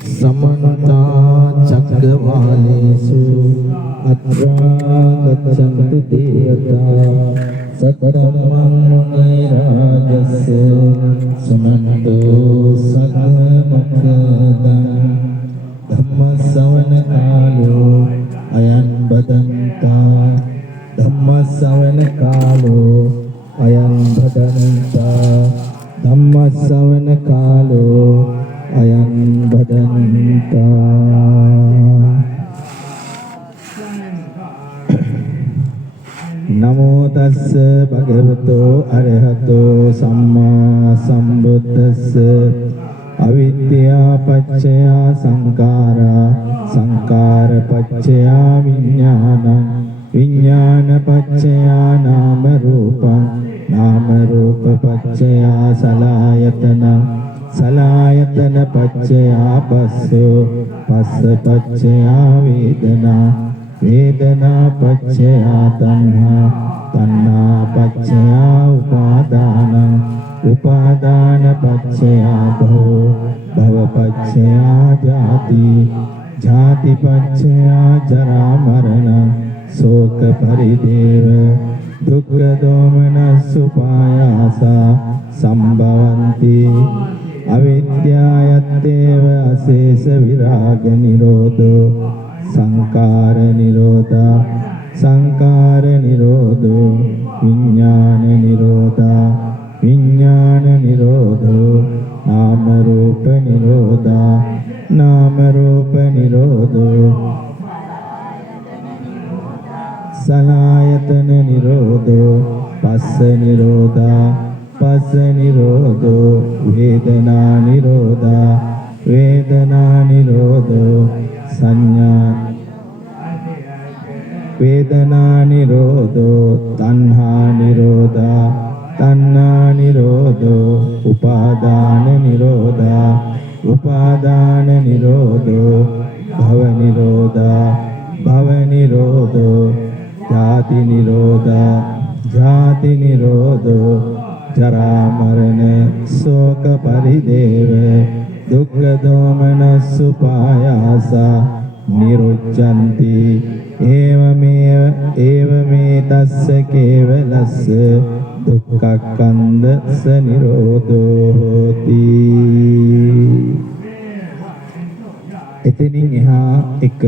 समन्ता चक्रवालेषु अत्रा गच्छन्तु देवता सकलमं मुनिराजस्य सुनन्तु सद्मुखदं धम्मश्रवण कालो अयं बदन्ता धम्मश्रवण कालो अयं बदन्ता धम्मश्रवण कालो अयं बदन्ता नमो तस्स भगवतो अरहतो सम्मा सम्बुद्धस्स अविद्या पच्चया संकारा संकार पच्चया विज्ञानं विज्ञान पच्चया नाम रूपं नाम रूप पच्चया सलायतनं सलायतन पच्चया पस्सो पस्स पच्चया वेदना वेदना पच्चया तन्हा तन्हा पच्चया उपादान उपादान पच्चया भव भव पच्चया जाति जाति पच्चया जरा मरण शोक परिदेव दुःख दोमनस्सुपायासा संभवन्ति अविद्यायत्तेव अशेष विराग निरोधो संकार निरोधा संकार निरोधो विज्ञान निरोधा विज्ञान निरोधो नाम रूप निरोधा नाम रूप निरोधो सलायतन निरोधो पस्स निरोधा पस्स निरोधो वेदना निरोधा वेदना निरोधो संज्ञा वेदना निरोधो तन्हा निरोधा तन्हा निरोधो उपादान निरोधा उपादान निरोधो भव निरोधा भव निरोधो जाति निरोधा जाति निरोधो जरा मरण शोक परिदेव दुःख दोमनस्सुपायासा निरुच्यन्ति एवमेव एवमेतस्य केवलस्य दुःखस्कन्धस्य निरोधो होति එතනින් එහා එක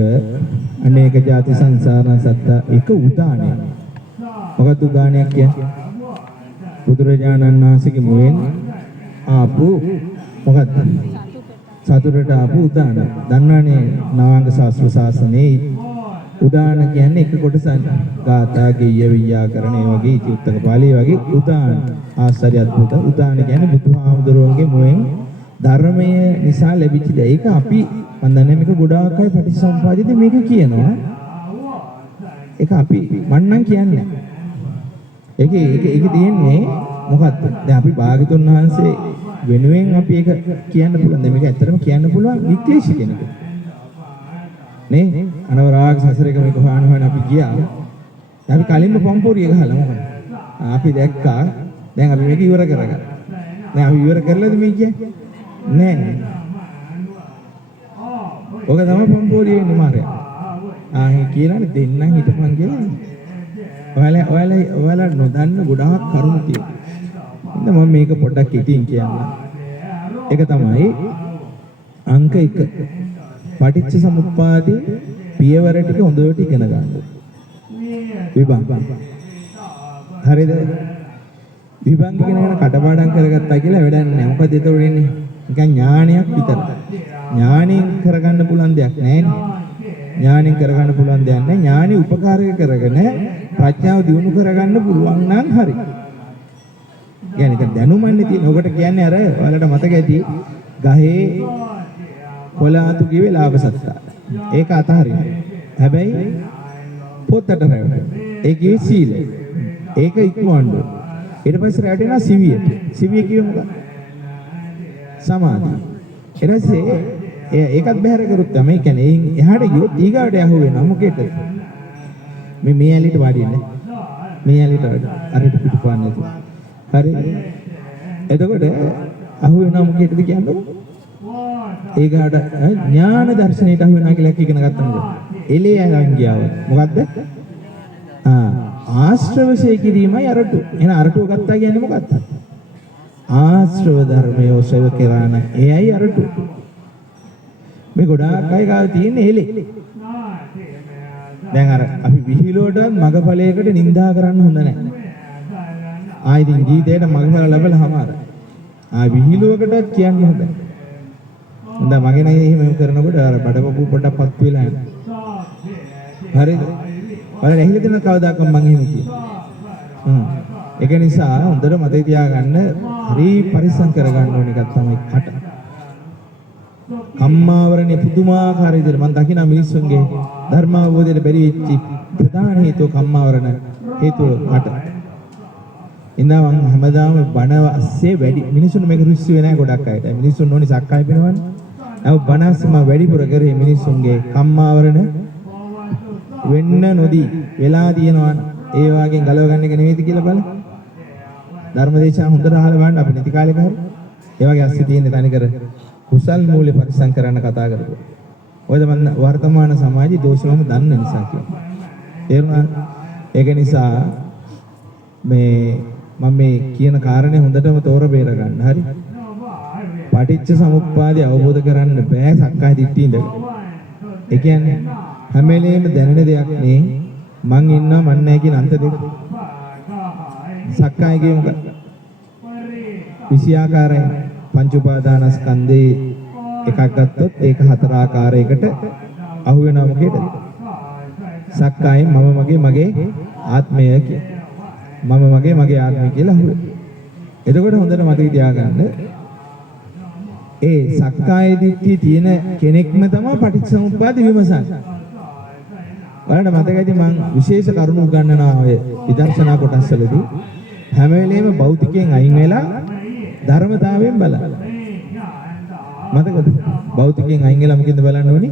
අනේක ಜಾති සංසාරන සත්ත එක උදානයක්. මොකද උදානයක් කියන්නේ? බුදුරජාණන් වහන්සේගේ මුවෙන් ආපු මොකද්ද? සතුටට ආපු උදාන. දන්නවනේ නවාංග ශාස්ත්‍ර ශාසනයේ උදාන කියන්නේ එක කොටසක්. ගාථා ගෙය්‍ය වියාකරණ ඒ වගේ ඉතිඋත්තක පාළිය වගේ උදාන. ආශ්චර්ය අද්භූත උදාන කියන්නේ බුදුහාමුදුරුවන්ගේ මුවෙන් ධර්මය නිසා ලැබිච්ච දේ. ඒක අපි මම දන්නේ මේක ගොඩාක් අය පටිච්චසමුප්පාදයේදී මේක කියනවා. ඒක අපි මන්නම් කියන්නේ. ඒක තියෙන්නේ මොකද්ද? දැන් අපි භාගතුන් වහන්සේ වෙනුවෙන් අපි ඒක කියන්න පුළුවන්. මේක ඇත්තටම කියන්න පුළුවන් වික්ලේශී කෙනෙකුට. නේ? අනවරාග සසරේක මේක හොයන අපි ගියා. අපි කලින්ම පම්පෝරිය ගහලා මොකද? අපි දැක්කා. දැන් අපි මේක ඉවර කරගත්තා. දැන් අපි ඉවර කරලාද මේ කියන්නේ? නෑ. ඔක තමයි පම්පෝරියේ ඉන්නේ මාරයා. ආහේ කියලානේ දෙන්නම් හිටපන් කියලා. ඔයාලා නොදන්න ගොඩාක් කරුණු තියෙනවා. ඉතින් මම මේක පොඩ්ඩක් ඉතින් කියන්න. ඒක තමයි අංක 1. පටිච්ච සමුප්පාදේ පියවර ටික හොඳට ඉගෙන ගන්න. විභංග. හරිද? විභංග කියන එක කටපාඩම් කරගත්තා කියලා වැඩක් නැහැ. මොකද ඒක වෙන්නේ නිකන් ඥානයක් විතරයි. ඥාණයෙන් කරගන්න පුළුවන් දෙයක් නැහැනේ. ඥාණයෙන් කරගන්න පුළුවන් දෙයක් නැහැ. ඥාණි උපකාරක කරගෙන ප්‍රඥාව දියුණු කරගන්න පුළුවන් නම් හරි. කියන්නේ ඒක දැනුමන්නේ තියෙන. ඔකට කියන්නේ අර ඔයාලට මතක ඇති ගහේ කොලාතු කිව්වේ ලාභ සත්කාර. ඒක අතහරින්න. හැබැයි පොතට රැවටෙන්න. ඒ කිව්වේ සීලය. ඒක ඉක්මවන්න. ඊට පස්සේ රැවටෙනවා සිවියට. සිවිය කිව්වේ මොකක්ද? සමාධිය. ඊට පස්සේ ඒකත් බැහැර කරුත් තමයි කියන්නේ එහාට ගියොත් ඊගාට යහුව වෙනවා මොකේද? මේ ඇලිට වාඩින්නේ. මේ ඇලිට අරට පිටුපාන්න නැතුව. හරි. එතකොට අහුව වෙනවා මොකේද කියන්නේ? ඒකට ඥාන දර්ශනයට අහු වෙනවා කියලා ඉගෙන ගත්තම එලේ අංගියාව මොකද්ද? ආශ්‍රවශේ කිරීමයි අරටු. එහෙනම් අරටුව ගත්තා කියන්නේ මොකක්ද? ආශ්‍රව ධර්මයේ ඔසව කරාන එයයි අරටු. මේ ගොඩාක් අය ගාව තියෙන එලේ. දැන් අර අපි විහිළුවටවත් මගපලයකට නිඳා කරන්න හොඳ නැහැ. ආයිදින් ජීවිතේට මගපල ලැබලා හමාර. විහිළුවකටවත් කියන්න හොඳ නැහැ. හොඳ මගේ නෑ එහෙම කරනකොට අර බඩපපු පොඩක් පත් වෙලා යනවා. හරිද? බලන්න ඇහිලා දෙන කවදාකවත් මම එහෙම කියනවා. ඒක නිසා හොඳට මතක තියාගන්න හරි පරිස්සම් කරගන්න ඕන එකක් තමයි කට. කම්මාවරණේ පුදුමාකාර විදිහට මම දකිනා මිනිස්සුන්ගේ ධර්ම අවබෝධයට බැරි වෙච්ච ප්‍රධාන හේතුව කම්මාවරණ හේතුව කට. ඉන්නා මම හැමදාම බණ අස්සේ වැඩි මිනිස්සුන් මේක රුස්සි වෙන්නේ නැහැ ගොඩක් අයට. මිනිස්සුන් ඕනි සක්කාය පිනවන්නේ. නමුත් බණ අස්සේ මම වැඩිපුර කරේ මිනිස්සුන්ගේ කම්මාවරණ වෙන්න නොදී වෙලා තියෙනවා. ඒ වගේ ගලව ගන්න එක නෙවෙයිද කියලා බලන්න. ධර්මදේශන හොඳට අහලා බලන්න අපි නැති කාලෙක හරි. ඒ වගේ අස්සේ තියෙන තනිකර කුසල් මූලේ පරිසම් කරන්න කතා කරපුවා. ඔයද මම වර්තමාන සමාජයේ දෝෂවම දන්න නිසා කියනවා. තේරුණාද? ඒක නිසා මම මේ කියන කාරණේ හොඳටම තෝර බේර ගන්න. හරි? පටිච්ච සමුප්පාදය අවබෝධ කරන්න බෑ සක්කාය දිට්ඨිය ඉඳලා. ඒ කියන්නේ හැම වෙලේම දැනෙන දෙයක් නේ මං ඉන්නවා මන් නැහැ කියන අන්ත දෙක. සක්කායගේ මොකක්ද? විෂයාකාරයි. පංච උපාදානස්කන්ධේ එකක් ගත්තොත් ඒක හතර ආකාරයකට අහු වෙනවා මොකේද? සක්කායෙන් මගේ ආත්මය කිය. මගේ ආත්මය කියලා අහු වෙනවා. එතකොට හොඳට මතක තියාගන්න ඒ සක්කාය දිට්ඨිය තියෙන කෙනෙක්ම තමයි පටිච්චසමුප්පාද විමසන්නේ. බලන්න මතකයි මම විශේෂ කරුණු උගන්වනවා ඔය විදර්ශනා කොටස්වලදී හැම වෙලේම භෞතිකයෙන් අයින් වෙලා ධර්මතාවයෙන් බලන්න. මතකද? භෞතිකයෙන් අයින් වෙලා මොකෙන්ද බලන්න ඕනි?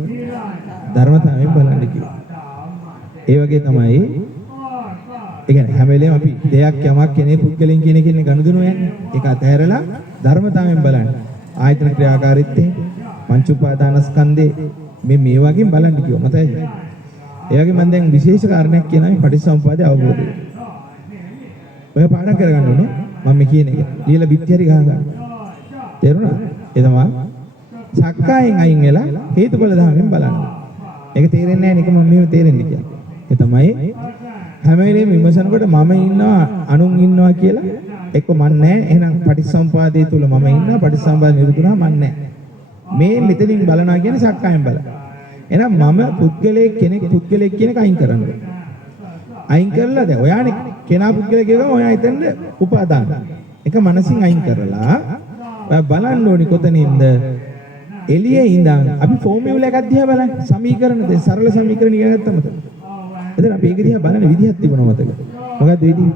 ධර්මතාවයෙන් බලන්න කිව්වා. ඒ වගේ තමයි ඒ කියන්නේ හැම වෙලේම අපි දෙයක් යමක් කෙනෙක් පුද්ගලයන් කියන එකනේ ගනුදෙනු යන්නේ. ඒක අතහැරලා ධර්මතාවයෙන් බලන්න. ආයතන ක්‍රියාකාරීත්වය, පංච උපාදානස්කන්ධේ මේ වගේ බලන්න කිව්වා. මතකද? ඒ වගේ මම දැන් විශේෂ කාරණයක් කියනවා මේ පටිච්චසමුප්පාදය අවබෝධ කරගන්න. ඔය පාඩම් කරගන්න ඕනේ. මම මේ කියන එක. ලියලා බිත්ති හරි ගහ ගන්න. තේරුණා? ඒ තමයි සක්කායෙන් අයින් වෙලා හේතුඵල ධර්මයෙන් බලන්න. ඒක තේරෙන්නේ නැහැ නිකන් මම මෙහෙම තේරෙන්නේ කියලා. ඒ තමයි හැම වෙලේම විමසනකොට මම ඉන්නවා අනුන් ඉන්නවා කියලා එක්ක මන් නැහැ. එහෙනම් පටිච්චසමුපාදයේ තුල මම ඉන්නවා පටිච්චසමුපාද නිරුදුනා මන් නැහැ. මේ මෙතනින් බලනවා කියන්නේ සක්කායෙන් බලන. එහෙනම් මම පුද්ගලයෙක් කියන එක අයින් කරන්න. අයින් කරලා දැන් ඔයානේ කෙනා පුද්ගලයෙක් කියනවා ඔයා හිතන්න උපාදාන. ඒක මනසින් අයින් කරලා ඔයා බලන්න ඕනි කොතනින්ද එළියේ ඉඳන් අපි ෆෝමියුලා එකක් දිහා බලන්න. සමීකරණ දෙක සරල සමීකරණ ඉගෙන ගත්තම තමයි. එතන අපි ඒක දිහා බලන විදිහක් තිබුණා මතකද? මොකද්ද විදිහ?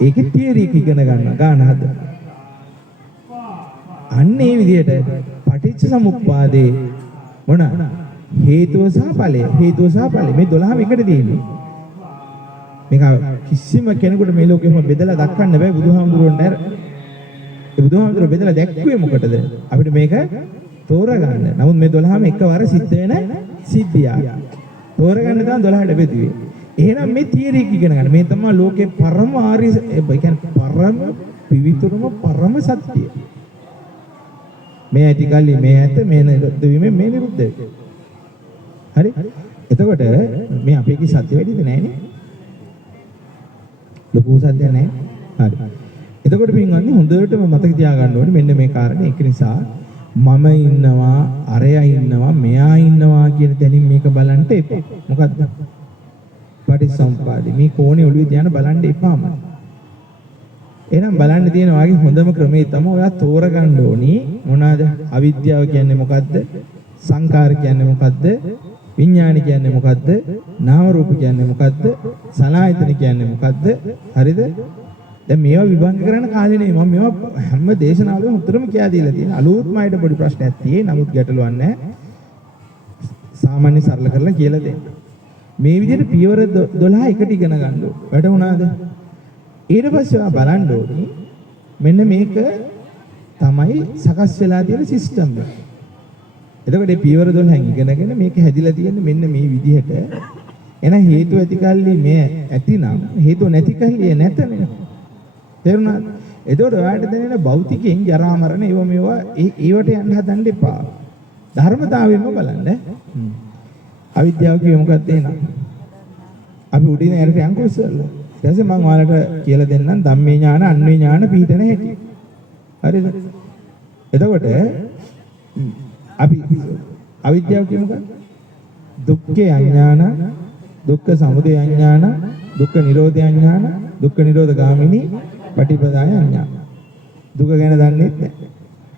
ඒකේ තියරි එක ඉගෙන ගන්න ගාන හද. අන්න ඒ විදිහට පටිච්ච සමුප්පාදේ මොන හේතුව සහ ඵලය මේ 12ම එකට තියෙන්නේ. මේක කිසිම කෙනෙකුට මේ ලෝකෙම බෙදලා දක්වන්න බෑ බුදුහාමුදුරුවන්ට. ඒ බුදුහාමුදුරුවෝ බෙදලා දැක්කුවේ මොකටද? අපිට මේක තෝරගන්න. නමුත් මේ 12ම එකවර සිද්ධ වෙන සිද්ධියක්. තෝරගන්න තමයි 12ට බෙදුවේ. එහෙනම් මේ තියරි එක ඉගෙන ගන්න. මේ තමයි ලෝකේ පරම ආර්ය ඒ කියන්නේ පරම පිවිතුරුම පරම සත්‍යය. මේ ඇති කල්ලි මේ ඇත මේ නිරුද්ධ වීම මේ නිරුද්ධ වේ. හරි? එතකොට මේ අපේ කි සත්‍ය වැඩිද නැහැනේ? ලොකු සත්‍ය නැහැ. හරි. එතකොට පින්වත්නි හොඳටම මතක තියාගන්න ඕනේ මෙන්න මේ කාරණේ. ඒක නිසා මම ඉන්නවා, අරයා ඉන්නවා, මෙයා ඉන්නවා කියන තැනින් මේක බලන්න එපා. මොකද්ද? පටිච්චසමුප්පාදේ මේ කෝණේ ඔළුවේ තියාන බලන්න එපාම. එහෙනම් බලන්න තියෙන වාගේ හොඳම ක්‍රමය තමයි ඔයා තෝරගන්න ඕනි මොනවාද? අවිද්‍යාව කියන්නේ මොකද්ද? සංකාර කියන්නේ මොකද්ද? විඥාන කියන්නේ මොකද්ද? නාම රූප කියන්නේ මොකද්ද? සලආයතන කියන්නේ මොකද්ද? හරිද? දැන් මේවා විභංග කරන්න කාලේ නෙමෙයි. මම මේවා හැම දේශනාවකම උත්තරම කියා දීලා තියෙනවා. අලුත්ම අයට පොඩි ප්‍රශ්නයක් තියෙයි. නමුත් ගැටලුවක් නැහැ. සාමාන්‍ය සරල කරලා කියලා දෙන්න. මේ විදිහට පියවර 12 එකට ඉගෙන ගන්න ඕනේ. වැටුණාද? ඊට පස්සේ ආ බලන්න ඕනේ මෙන්න මේක තමයි සකස් වෙලා තියෙන සිස්ටම් එක. එතකොට මේ පියවර 12න් ඉගෙනගෙන මේක හැදිලා තියෙන්නේ මෙන්න මේ විදිහට. එන හේතු ඇති කල්ලි මේ ඇතිනම් හේතු නැති කල්ලි නැතනේ. තේරුණාද? එතකොට ඔයාලට දැනෙන භෞතිකයෙන් ජරා මරණ මේවා ඒවට යන්න හදන්න එපා. ධර්මතාවයෙන්ම බලන්න. අවිද්‍යාව කියේ මොකක්ද එහෙනම්? අපි උඩින් ඇරට යන්කෝ ඉස්සෙල්ලා. ඊට පස්සේ මම ඔයාලට කියලා දෙන්නම් ධම්මේ ඥාන අන්වේ ඥාන පිහිටන හැටි. හරිද? එතකොට අපි අවිද්‍යාව කියේ මොකක්ද? දුක්ඛේ අඥාන, දුක්ඛ සමුදය අඥාන, දුක්ඛ නිරෝධය අඥාන, දුක්ඛ නිරෝධ ගාමිනී පටිපදාය අඥාන. දුක ගැන දන්නේ නැහැ.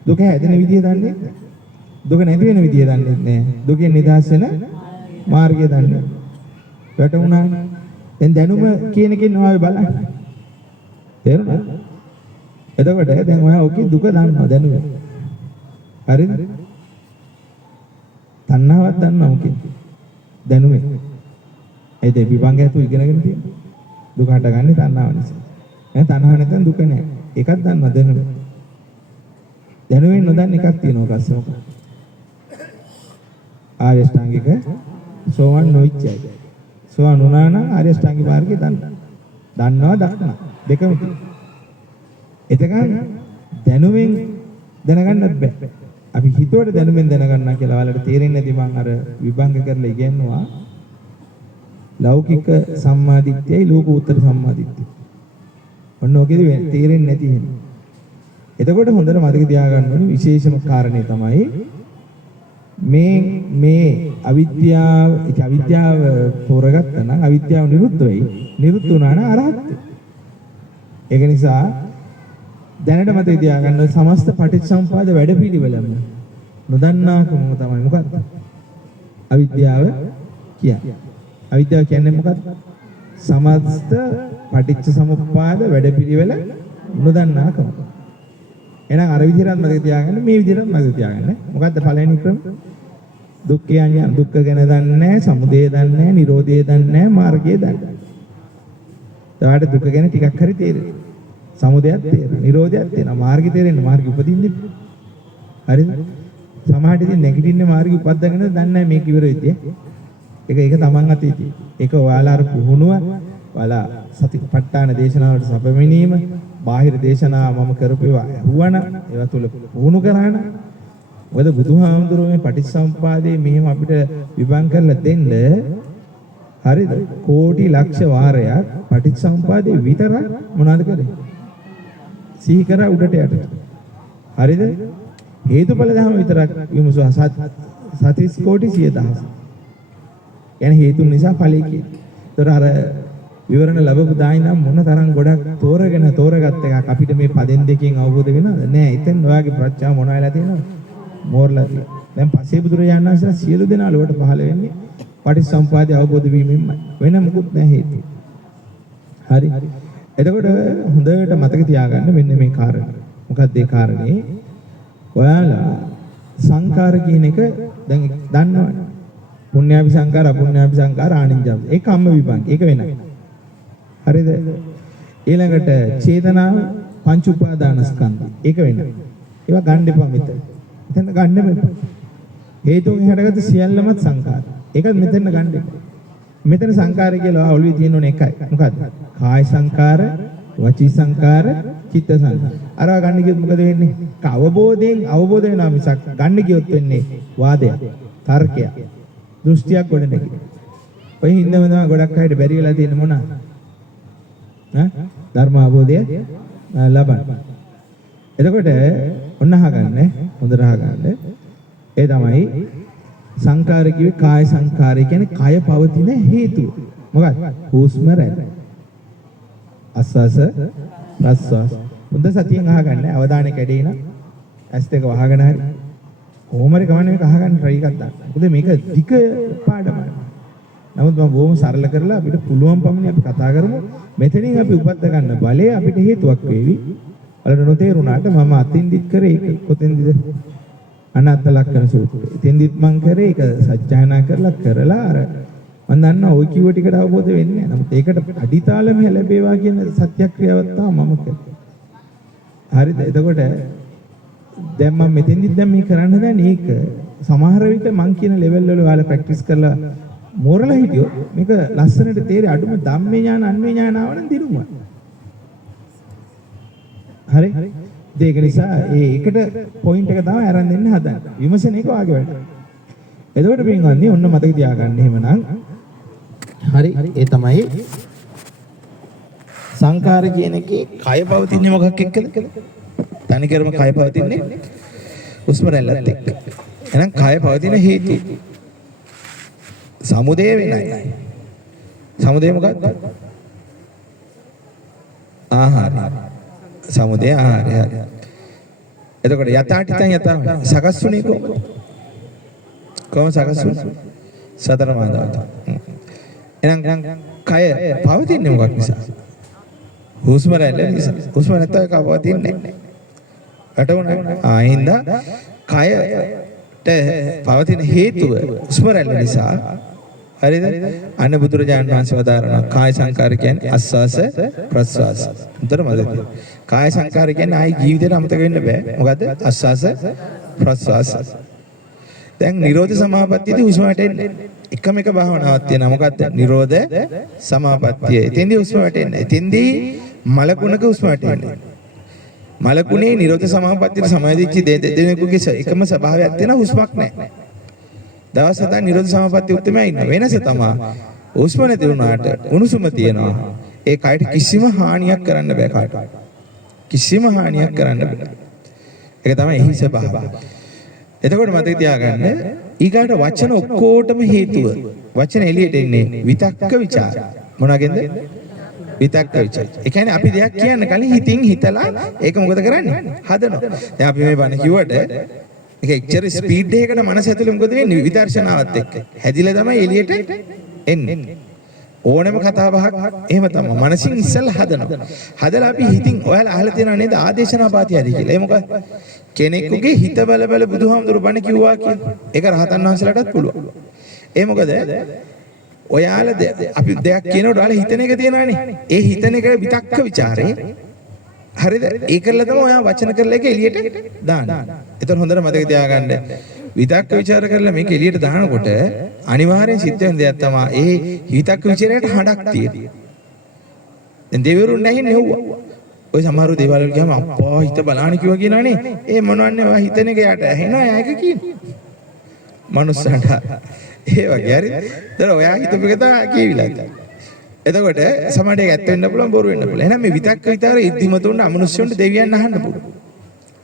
දුක හැදෙන විදිය දන්නේ නැහැ. දුක නැති වෙන විදිය දන්නේ නැහැ. දුකෙන් නිදහස් වෙන මාර්ගය දන්නේ නැහැ. වැටුණානේ. දැන් දැනුම කියන එකෙන් ඔයාලා බලන්න. තේරුණාද? එතකොට දැන් ඔයා ඔකේ දුක දන්නවා දැනුම. හරිද? තණ්හාවක් දන්නවා ඔකේ. දැනුමේ. ඒද විභංගයතු ඉගෙනගෙන තියෙනවා. දුක හටගන්නේ තණ්හාව නිසා. එහෙනම් තණ්හාව නැත්නම් දුක නැහැ. ඒකක් දන්නවා දැනුම. දැනුමෙන් නොදන්න එකක් තියෙනවා කස්සම. ආර්ය ශ්‍රාංගික සෝවන් නොවිච්චයි. සෝවන් වුණා නම් ආර්ය ශ්‍රාංගික මාර්ගය දන්නවා දක්නවා. දෙකම තියෙනවා. එතකන් දැනුමෙන් දැනගන්නත් බෑ. අපි හිතුවට දැනුමෙන් දැනගන්නා කියලා ඔයාලට තේරෙන්නේ නැති මම අර විභංග කරලා ඉගෙනුවා. ලෞකික සම්මාදිට්ඨියයි ලෝකෝත්තර සම්මාදිට්ඨිය. ඔන්න ඔකේදී තේරෙන්නේ නැති එහෙම. එතකොට හොඳට මතක තියාගන්න ඕනේ විශේෂම කාරණේ තමයි මේ අවිද්‍යාව තෝරගත්තා නම් අවිද්‍යාව නිරුද්ධ වෙයි. නිරුද්ධ වුණා නම් අරහත්. ඒක නිසා දැනට මතක තියාගන්න සමස්ත පටිච්චසමුපාද වැඩපිළිවෙලම නොදන්නාකම තමයි මොකක්ද? අවිද්‍යාව කියන්නේ. අවිද්‍යාව කියන්නේ මොකක්ද? සමස්ත පටිච්චසමුපාද වැඩපිළිවෙල නොදන්නාකම. එහෙනම් අර විදිහට මතක තියාගන්න මේ විදිහට මතක තියාගන්න. මොකද්ද පළවෙනි ක්‍රම? දුක්ඛය අඥාන දුක්ඛ ගැන දන්නේ නැහැ, සමුදය දන්නේ නැහැ, නිරෝධය දන්නේ නැහැ, මාර්ගය දන්නේ නැහැ. ඊට දුක ගැන ටිකක් හරි තේරෙනවා. සමුදයත් තේරෙනවා, නිරෝධයත් තේරෙනවා, මාර්ගය තේරෙනවා, මාර්ගය උපදින්නේ. හරිද? සමහරට ඉතින් නැගිටින්නේ මාර්ගය උපද්දගෙන දන්නේ නැහැ මේක ඉවර වෙද්දී. ඒක තමන් අතේ තියෙන. ඒක ඔයාලා අර පුහුණුව, ඔයාලා සතිපට්ඨාන දේශනාවලට සපමිනීම, බාහිර දේශනා මම කරපේවා ඇහුවන, ඒවා තුල පුහුණු කරාන. මොකද බුදුහාමුදුරුවෝ මේ පටිච්චසමුපාදයේ මෙහෙම අපිට විභංග කරලා දෙන්න හරිද? කෝටි ලක්ෂ වාරයක් පටිච්චසමුපාදයේ විතරක් මොනවද කරේ? සිහි කරා උඩට යට. හරිද? හේතුඵල ධර්ම විතරක් විමසුවා සතිස් කෝටි 100,000. يعني හේතුන් නිසා ඵලයි කියන්නේ. ඒතර අර විවරණ ලැබපු දායි නම් මොන තරම් ගොඩක් තෝරගත්ත එකක් අපිට මේ පදෙන් දෙකෙන් අවබෝධ වෙනවද? නෑ. එතෙන් ඔයාගේ ප්‍රඥාව මොන වෙලා තියෙනවද? මෝරලා. දැන් පස්සේ බුදුරජාණන් වහන්සේ සියලු දෙනා ලොවට පහළ වෙන්නේ පටිච්චසමුපාදය අවබෝධ වීමෙන්මයි. වෙන මොකුත් නැහැ හේතු. හරි. එතකොට හොඳට මතක තියාගන්න මෙන්න මේ කාරණේ. මොකක්ද ඒ කාරණේ? ඔයාලා සංකාර කියන එක දැන් දන්නවනේ. පුණ්‍යාභි සංකාර, අපුණ්‍යාභි සංකාර, ආනිඤ්ඤාභි. ඒක කම්ම විභංග. ඒක වෙනයි. හරිද? ඊළඟට චේතනාව පංච උපාදානස්කන්ධ. ඒක වෙනයි. ඒවා ගන්න එපා මෙතන. මෙතන ගන්න එපා. හේතුන් හටගත්ත සියල්ලමත් සංකාර. ඒකත් මෙතන ගන්න එපා. මෙතන සංකාරය කියලා ඔළුවේ තියෙන ඕනේ එකයි. මොකද්ද? කාය සංකාර, වචී සංකාර, චිත්ත සංකාර. අරවා ගන්න කිව්වොත් මොකද වෙන්නේ? අවබෝධ වෙනවා මිසක් ගන්න කිව්වොත් වෙන්නේ වාදයක්, තර්කයක්, දෘෂ්ටියක් ගොඩ නැගිටිනවා. ඔය හින්දාම තමයි ගොඩක් අයට බැරි වෙලා තියෙන්නේ මොනවා? ධර්ම අවබෝධය ලබන්න. එතකොට ඔන්න අහගන්න, හොඳට අහගන්න. ඒ තමයි සංකාර කිව්වේ කාය සංකාරය කියන්නේ කය පවතින හේතුව. මොකක්ද? හුස්ම රැල්ල. ආස්වාස ප්‍රස්වාස. මුද සතියෙන් අහගන්න. අවධානය කැඩේ නම් ඇස් දෙක වහගෙන හරි කොහොම හරි කවන්න මේක අහගන්න try එකක් දාන්න. මොකද මේක ධික පාඩමයි. නමුත් මම බොහොම සරල කරලා අපිට පුළුවන් පමණින් අපි කතා කරමු. මෙතනින් අපි උපද්ද ගන්න බලය අපිට හේතුවක් වේවි. වලට නොතේරුණාට මම අතින්දිත් කරේ ඒක කොතෙන්ද? අනත්ත ලක්ෂණ සූත්‍රය. එතෙන්දිත් මම කරේ ඒක සත්‍යයනා කරලා අර මම දන්නවා ওই කිව්ව ටිකට අවබෝධ වෙන්නේ නැහැ. නමුත් ඒකට අඩිතාලම ලැබේවා කියන සත්‍යක්‍රියාවක් තමයි මම කරේ. හරිද? එතකොට දැන් මම මෙතෙන්දිත් දැන් මේ කරන්න හදන්නේ ඒක සමහර විට මං කියන ලෙවල් වල ඔයාලා ප්‍රැක්ටිස් කරලා මෝරලා හිටියොත් මේක ලස්සනට තේරෙයි. අඩුම ධම්මේ ඥාන අන්වේ ඥාන ආවනම් දිනුවා. හරි? ඒක නිසා ඒ එකට පොයින්ට් එක තමයි අරන් දෙන්න හදන්නේ. විමසන එක වාගේ වැඩ. එතකොට පින්වත්නි ඔන්න මතක තියාගන්න එහෙමනම්. හරි ඒ තමයි සංඛාර කියන එකේ කය පවතින්නේ මොකක් එක්කද? තනිකරම කය පවතින්නේ හුස්ම රැල්ලත් එක්ක. එහෙනම් කය පවතින හේතු සමුදය වෙනයි. සමුදය මොකක්ද? ආහාරය. සමුදය ආහාරය. එතකොට යථාටිතං යථා සකස්සුනේ කොහොම සකස්සුනේ? සතර මා ධාතු. එහෙනම් කය පවතින්නේ මොකක් නිසා? හුස්ම රැල්ල නිසා. හුස්ම නැත්නම් කය පවතින්නේ නැහැ. වැටුණා. ආයින්ද කයට පවතින හේතුව හුස්ම රැල්ල නිසා. හරිද? අන්න බුදුරජාණන් වහන්සේ වදාරනවා කාය සංකාර කියන්නේ ආස්වාස ප්‍රස්වාස. උතර මදද? කාය සංකාර කියන්නේ ආයි ජීවිතේට අමතක වෙන්න බෑ. මොකද්ද? ආස්වාස ප්‍රස්වාස. දැන් නිරෝධ සමාපත්තියදී හුස්ම වැටෙන්නේ. එකම එක භාවනාවක් තියෙනවා. මොකද්ද? නිරෝධ සමාපත්තිය. එතෙන්දී හුස්ම වැටෙන්නේ. එතෙන්දී මලකුණක හුස්ම වැටෙන්නේ. මලකුණේ නිරෝධ සමාපත්තියට සමාදිච්ච දෙදෙනෙකුගේ එකම ස්වභාවයක් තියෙන හුස්මක් නැහැ. දවස් 7 නිරෝධ සමාපත්තිය උත්තරමයි ඉන්න. වෙනස තමයි හුස්ම නැති වුණාට උණුසුම තියෙනවා. ඒ කයට කිසිම හානියක් කරන්න බෑ කාටවත්. කිසිම හානියක් කරන්න බෑ. ඒක තමයි එහි ස්වභාවය. එතකොට මතක තියාගන්න ඊගාට වචන ඔක්කොටම හේතුව වචන එළියට එන්නේ විතක්ක ਵਿਚාර. මොනවාගෙන්ද? විතක්ක ਵਿਚාර. ඒ කියන්නේ අපි දෙයක් කියන්න කලින් හිතින් හිතලා ඒක මොකද කරන්නේ? හදනවා. දැන් අපි මේ බණ කිව්වට ඒක එච්චර ස්පීඩ් එකකට මනස ඇතුලේ මොකද වෙන්නේ? විදර්ශනාවත් එක්ක. හැදිලා තමයි එළියට එන්නේ. ඕනෑම කතා බහක් එහෙම තමයි. මනසින් ඉස්සෙල්ලා හදනවා. හදලා අපි හිතින් ඔයාලා අහලා තියෙනව නේද ආදේශනාපාතියදී කියලා. ඒ මොකක්ද? කෙනෙකුගේ හිත බල බල බුදුහාමුදුරු බණ කිව්වා කියලා. ඒක රහතන් වහන්සේලාටත් පුළුවන්. ඒ මොකද? ඔයාලා අපි දෙයක් කියනකොට ඔයාලා හිතන එක තියෙනවානේ. ඒ හිතන එක විතක්ක ਵਿਚාරේ. හරිද? ඒකල්ල තමයි ඔයා වචන කරලා ඒක එළියට දාන්නේ. ඒතර හොඳට මතක තියාගන්න. විතක්ක ਵਿਚාර කරලා මේක එළියට දානකොට අනිවාර්යෙන් සිද්ධ වෙන දෙයක් තමයි ඒ විතක්ක ਵਿਚාරයට හඩක් තියෙන්නේ. දැන් දෙවිවරුන් නැහින්නේ නෙව්වා. ඔය සමහර දේවල් වල ගියාම අප්පා හිත බලන්න කිව්වා කියනවනේ. ඒ මොනවන්නේ ඔයා හිතන එක යට ඇහෙනවා ඒක කියන්නේ. මනුස්සන්ට ඒ වගේ හරි. දැන් ඔයා හිතපු එක තමයි කියවිලා තියෙන්නේ. එතකොට සමහරට ඒක ඇත්ත වෙන්න පුළුවන් බොරු වෙන්න පුළුවන්. එහෙනම් මේ විතක්ක විතර ඉද්දිමතුන්ට අමනුෂ්‍යයන්ට දෙවියන් අහන්න පුළුවන්.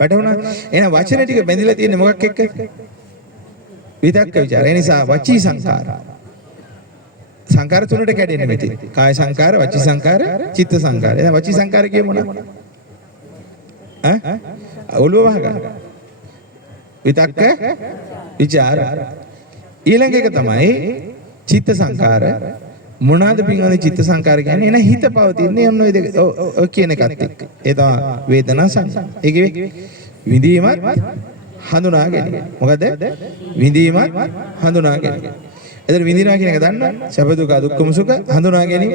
වැටුණා? එහෙනම් වචන ටික බැඳිලා තියෙන්නේ මොකක් එක්ක? විතක්ක ਵਿਚාර. ඒ නිසා වචී සංකාර. සංකාර තුනට කැඩෙන්නේ මෙතන. කාය සංකාර, වචී සංකාර, චිත්ත සංකාර. එහෙනම් වචී සංකාර කියේ මොනවද? ඔළුව වහගන්න. විතක්ක ਵਿਚාර. ඊළඟ එක තමයි චිත්ත සංකාර. මොනවාද පින්වල චිත්ත සංකාර කියන්නේ? එන හිත පවතින්නේ යම් නොවේද ඔය කියන එකත් එක්ක. ඒ තමයි වේදනා සංඥා. ඒකේ විඳීමත් හඳුනා ගැනීම. මොකද? විඳීමත් හඳුනා ගැනීම. එතන විඳිනවා කියන එක දන්නා? සැප දුක දුක්ඛම සුඛ හඳුනා ගැනීම.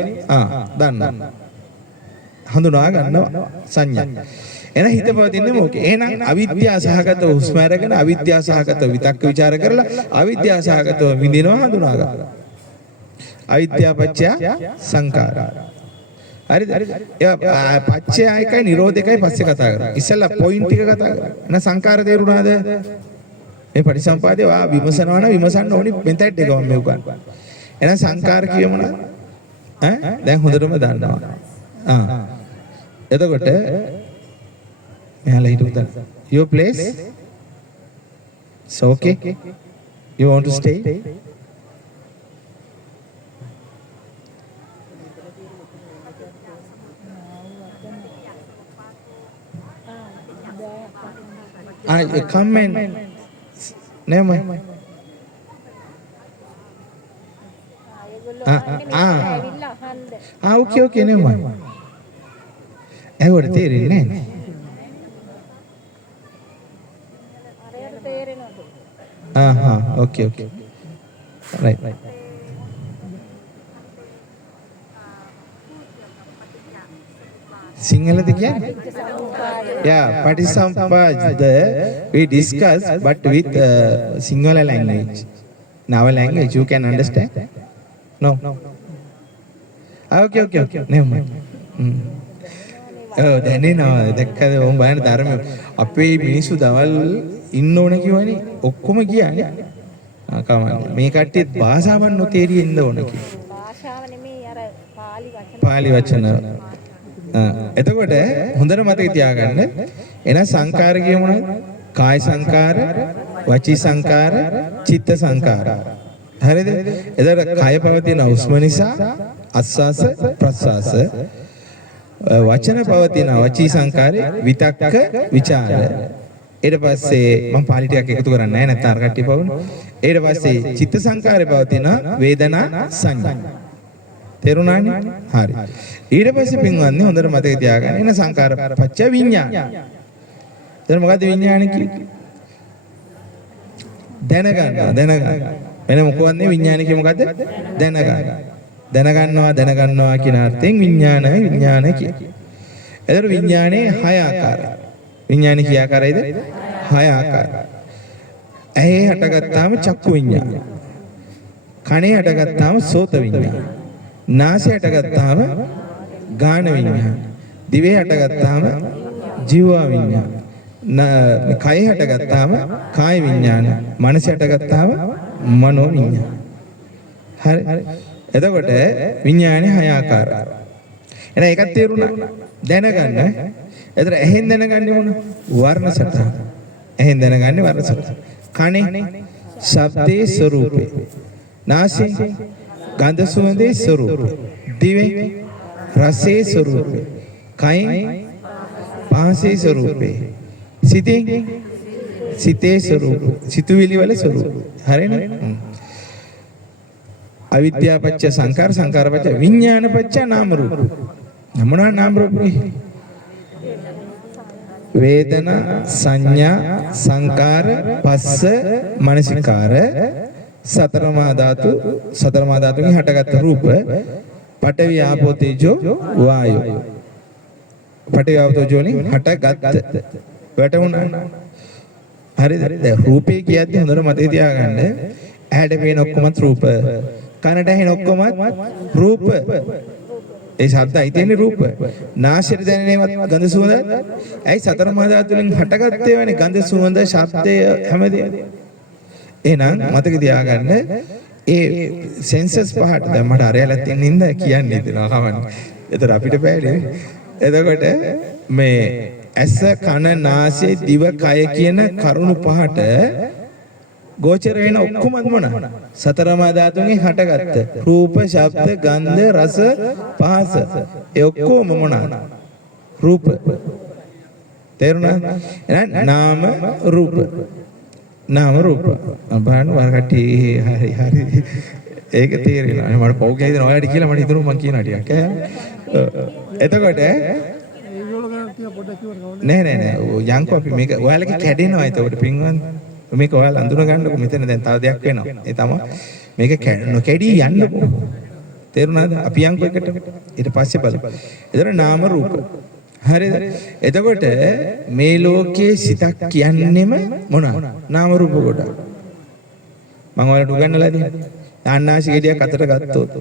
දන්නා. හඳුනා ගන්නවා සංඥා. එන හිත පවතින්නේ මොකේ? එහෙනම් අවිද්‍යාව සහගතව හුස්ම අරගෙන අවිද්‍යාව සහගතව විතක්ක ਵਿਚාර කරලා අවිද්‍යාව සහගතව විඳිනවා හඳුනා ගන්නවා. අවිද්‍යාව පත්‍ය සංඛාරා. හරිද? ඒ පත්‍ය එකයි නිරෝධයයි පස්සේ කතා කරා. ඉස්සෙල්ලා පොයින්ට් ටික කතා කරා. එහෙනම් සංඛාර තේරුණාද? මේ පටිසම්පාදේ වා විමසනවා නම් විමසන්න ඕනි මෙතෙන්ට එක මම මේ උගන්වනවා. එහෙනම් සංඛාර කියේ මොනවද? දැන් හොඳටම දන්නවා. එතකොට මෙහාලා හිටු තන. Your place? So okay? You want to stay? Come and never mind. Okay, never mind. ඒවට තේරෙන්නේ නැහැ. Okay. Right. සිංහලද කියන්නේ? Yeah, Patissampajada we discuss but with Sinhala language. In our language you can understand? No. Okay. Never mind. දැනෙනවා දැක්කද උඹ බලන්න ධර්ම අපේ මිනිස්සු දවල් ඉන්න ඕන කියවනේ ඔක්කොම කියන්නේ කමන්නේ මේ කට්ටියත් භාෂාවන් නොතේරිය ඉන්න ඕන කිය. භාෂාව නෙමෙයි අර පාලි වචන. එතකොට හොඳට මතක තියාගන්න එන සංකාර කිය මොනවද? කාය සංකාර, වචී සංකාර, චිත්ත සංකාර. හරිද? එතකොට කය පවතින උස්ම නිසා ආස්වාස ප්‍රස්වාස වචන පවතින වචී සංකාරේ විතක්ක විචාර. ඊට පස්සේ මම පාලි ටිකක් එකතු කරන්නේ නැහැ නැත්නම් අර කට්ටිය පවුනේ. ඊට පස්සේ චිත්ත සංකාරේ පවතින වේදනා සංඥා. තේරුණානේ? හරි. ඊට පස්සේ පින්වත්නි හොඳට මතක තියාගන්න එන සංකාර පච්ච විඥාන. දැන් මොකද්ද විඥාන කියන්නේ? දැනගන්න. වෙන මොකක්ද විඥාන කියන්නේ මොකද්ද? දැනගන්නවා කියන අර්ථයෙන් විඥාන කියන්නේ. එතකොට විඥානේ 6 ආකාරයි. විඥානේ කී ආකාරයිද? 6 ආකාරයි. ඇහි හටගත්තාම චක්කු විඥාන. කනේ හටගත්තාම සෝත විඥාන. නාසය හටගත්තාම ගාන විඥාන. දිවේ හටගත්තාම ජීවා විඥාන. කය හටගත්තාම කාය විඥාන. මනස හටගත්තාම මනෝ විඥාන. හරි. එතකොට විඥානේ 6 ආකාරයි. එහෙනම් ඒකත් තේරුණා. දැනගන්න. එතන ඇහෙන් දැනගන්නේ මොන? වර්ණ සටහන. ඇහෙන් දැනගන්නේ වර්ණ සටහන. කනේ ශබ්දේ ස්වરૂපේ. නාසයෙන් ගන්ධ සුවඳේ ස්වરૂපේ. දිවෙන් රසේ ස්වરૂපේ. කයෙන් පහසේ ස්වરૂපේ. සිතෙන් සිතේ ස්වરૂපේ. සිතුවිලි වල ස්වરૂපේ. හරිනේ? අවිද්‍යාව පත්‍ය සංකාර සංකාර පත්‍ය විඥාන පත්‍ය නාම රූප. මොනවා නාම රූප? වේදනා සංඥා සංකාර පස්ස මනසිකාර සතර මහා ධාතුන්ගෙන් හටගත් රූප පඨවි ආපෝ තේජෝ වායෝ. පඨවි ආපෝ තේජෝ වලින් හටගත් වැටුණා. හරිද? දැන් රූපේ කියද්දි හොඳට මතක තියාගන්න ඇහැට පේන ඔක්කොමත් රූප. කනට ඇහෙන ඔක්කොම රූප. ඒ ශබ්දයි තියෙන්නේ රූප. නාසයට දැනෙනේවත් ගඳ සුවඳ. ඇයි සතර මහා ධාතු වලින් හටගත්තේ වෙන්නේ ගඳ සුවඳ ශබ්දය හැමදේම. එහෙනම් මතක තියාගන්න ඒ සෙන්සස් පහට දැන් මට අරයලත් තියෙන ඉඳ කියන්නේ දෙනවා කවන්නේ. ඒතර අපිට බෑනේ. එතකොට මේ ඇස කන නාසය දිව කය කියන කරුණු පහට ගෝචර වෙන ඔක්කොම මොන? සතර මහා ධාතුන්ගෙන් හටගත්ත රූප, ශබ්ද, ගන්ධ, රස, පහස. ඒ ඔක්කොම මොනවාද? රූප. තේරුණා? එහෙනම් නාම රූප. බලන්න වරකටි හරි. ඒක තේරෙනවා. මට පොල් ගහයි දෙන ඔයාලට කියලා මට හිතුණා මම කියනවා ටිකක්. එතකොට නෑ. යන්කෝ අපි මේක ඔයාලගේ කැඩෙනවා. එතකොට පින්වත් මේක ඔයාලා අඳුන ගන්නකො මෙතන දැන් තව දෙයක් වෙනවා. ඒ තමයි මේක නොකැඩී යන්නකො. තේරුණාද? අපි යන්කො එකට. ඊට පස්සේ බලමු. එතන නාම රූප. හරිද? එතකොට මේ ලෝකයේ සිතක් කියන්නේම මොනවාද? නාම රූප කොට. මම ඔයාලට උගන්වලා දෙන්නේ. අන්නාසි ගෙඩියක් අතට ගත්තොත්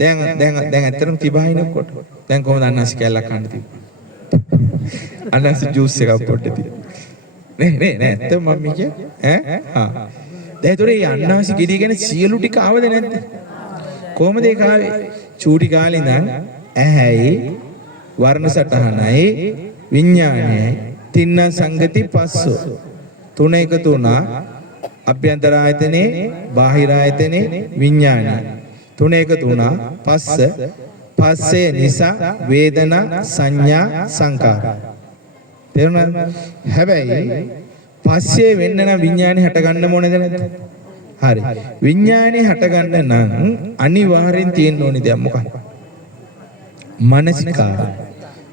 දැන් ඇත්තටම තිබහිනකොට දැන් කොහොමද අන්නාසි කැල්ලක් කන්න තිබ්බා. අන්නාසි ජූස් එකක් පොට්ටේ තිබ්බා. නේ ඇත්තම මම කිය දැන් ඒතොරේ අන්නාසි ගෙඩිය ගැන සියලු ටික ආවද නැද්ද? කොහොමද ඒක ආවේ? චූටි කාලේ ඉඳන් ඇහැයි වර්ණ සටහනයි විඥානයයි තින්න සංගති පස්සෝ තුන එකතු වුණා. අභ්‍යන්තර ආයතනේ බාහිර ආයතනේ විඥානය තුන එකතු වුණා. පස්සේ නිසා වේදනා සංඥා සංකාර. තේරුණාද? හැබැයි පස්සේ වෙන්න නම් විඥානේ හට ගන්න ඕනේද නැද්ද? හරි. විඥානේ හට ගන්න නම් අනිවාර්යෙන් තියෙන්න ඕනේ දෙයක් මොකක්ද? මානසිකාර.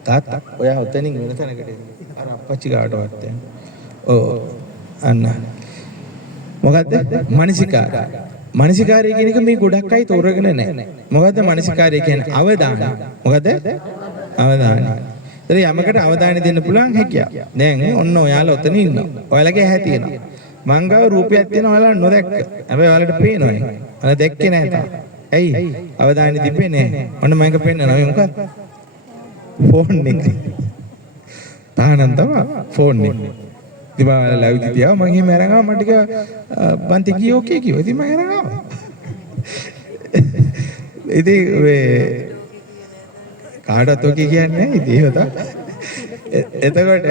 තාත්තා ඔයා උතනින් වෙන තැනකට අර අපච්චි ගාටවත් යන්න. ඔව් අන්න. මොකද්ද? මානසිකාර. මානසිකාරය කියන එක මේ ගොඩක් අය තෝරගෙන නැහැ. මොකද්ද මානසිකාරය කියන්නේ? අවධානය. මොකද්ද? අවධානය. ඒතර යමකට අවධානය දෙන්න පුළුවන් හැකියාව. දැන් ඔන්න ඔයාලා ඔතන ඉන්නවා. ඔයාලගේ ඇහැ තියෙනවා. මං ගාව රූපයක් තියෙනවා ඔයාලා නොදැක්ක. හැබැයි ඔයාලට පේනවා ඒක. ඔයාලා දැක්කේ නැහැ තාම. ඇයි? අවධානය තිබ්බේ නැහැ. ඔන්න මම එක පෙන්නනවා. මේ මොකක්ද? ෆෝන් එක. තානම් තමයි ෆෝන් එක. ඉතින් මම ලයිව් දියා මම එහෙම අරන් ආවා මට ටික බන්ති කී ඕකේ කිව්වා. ඉතින් මම අරන් ආවා. ඉතින් මේ කාටවත් ඔකේ කියන්නේ නැහැ ඉතින් ඒක තමයි. එතකොට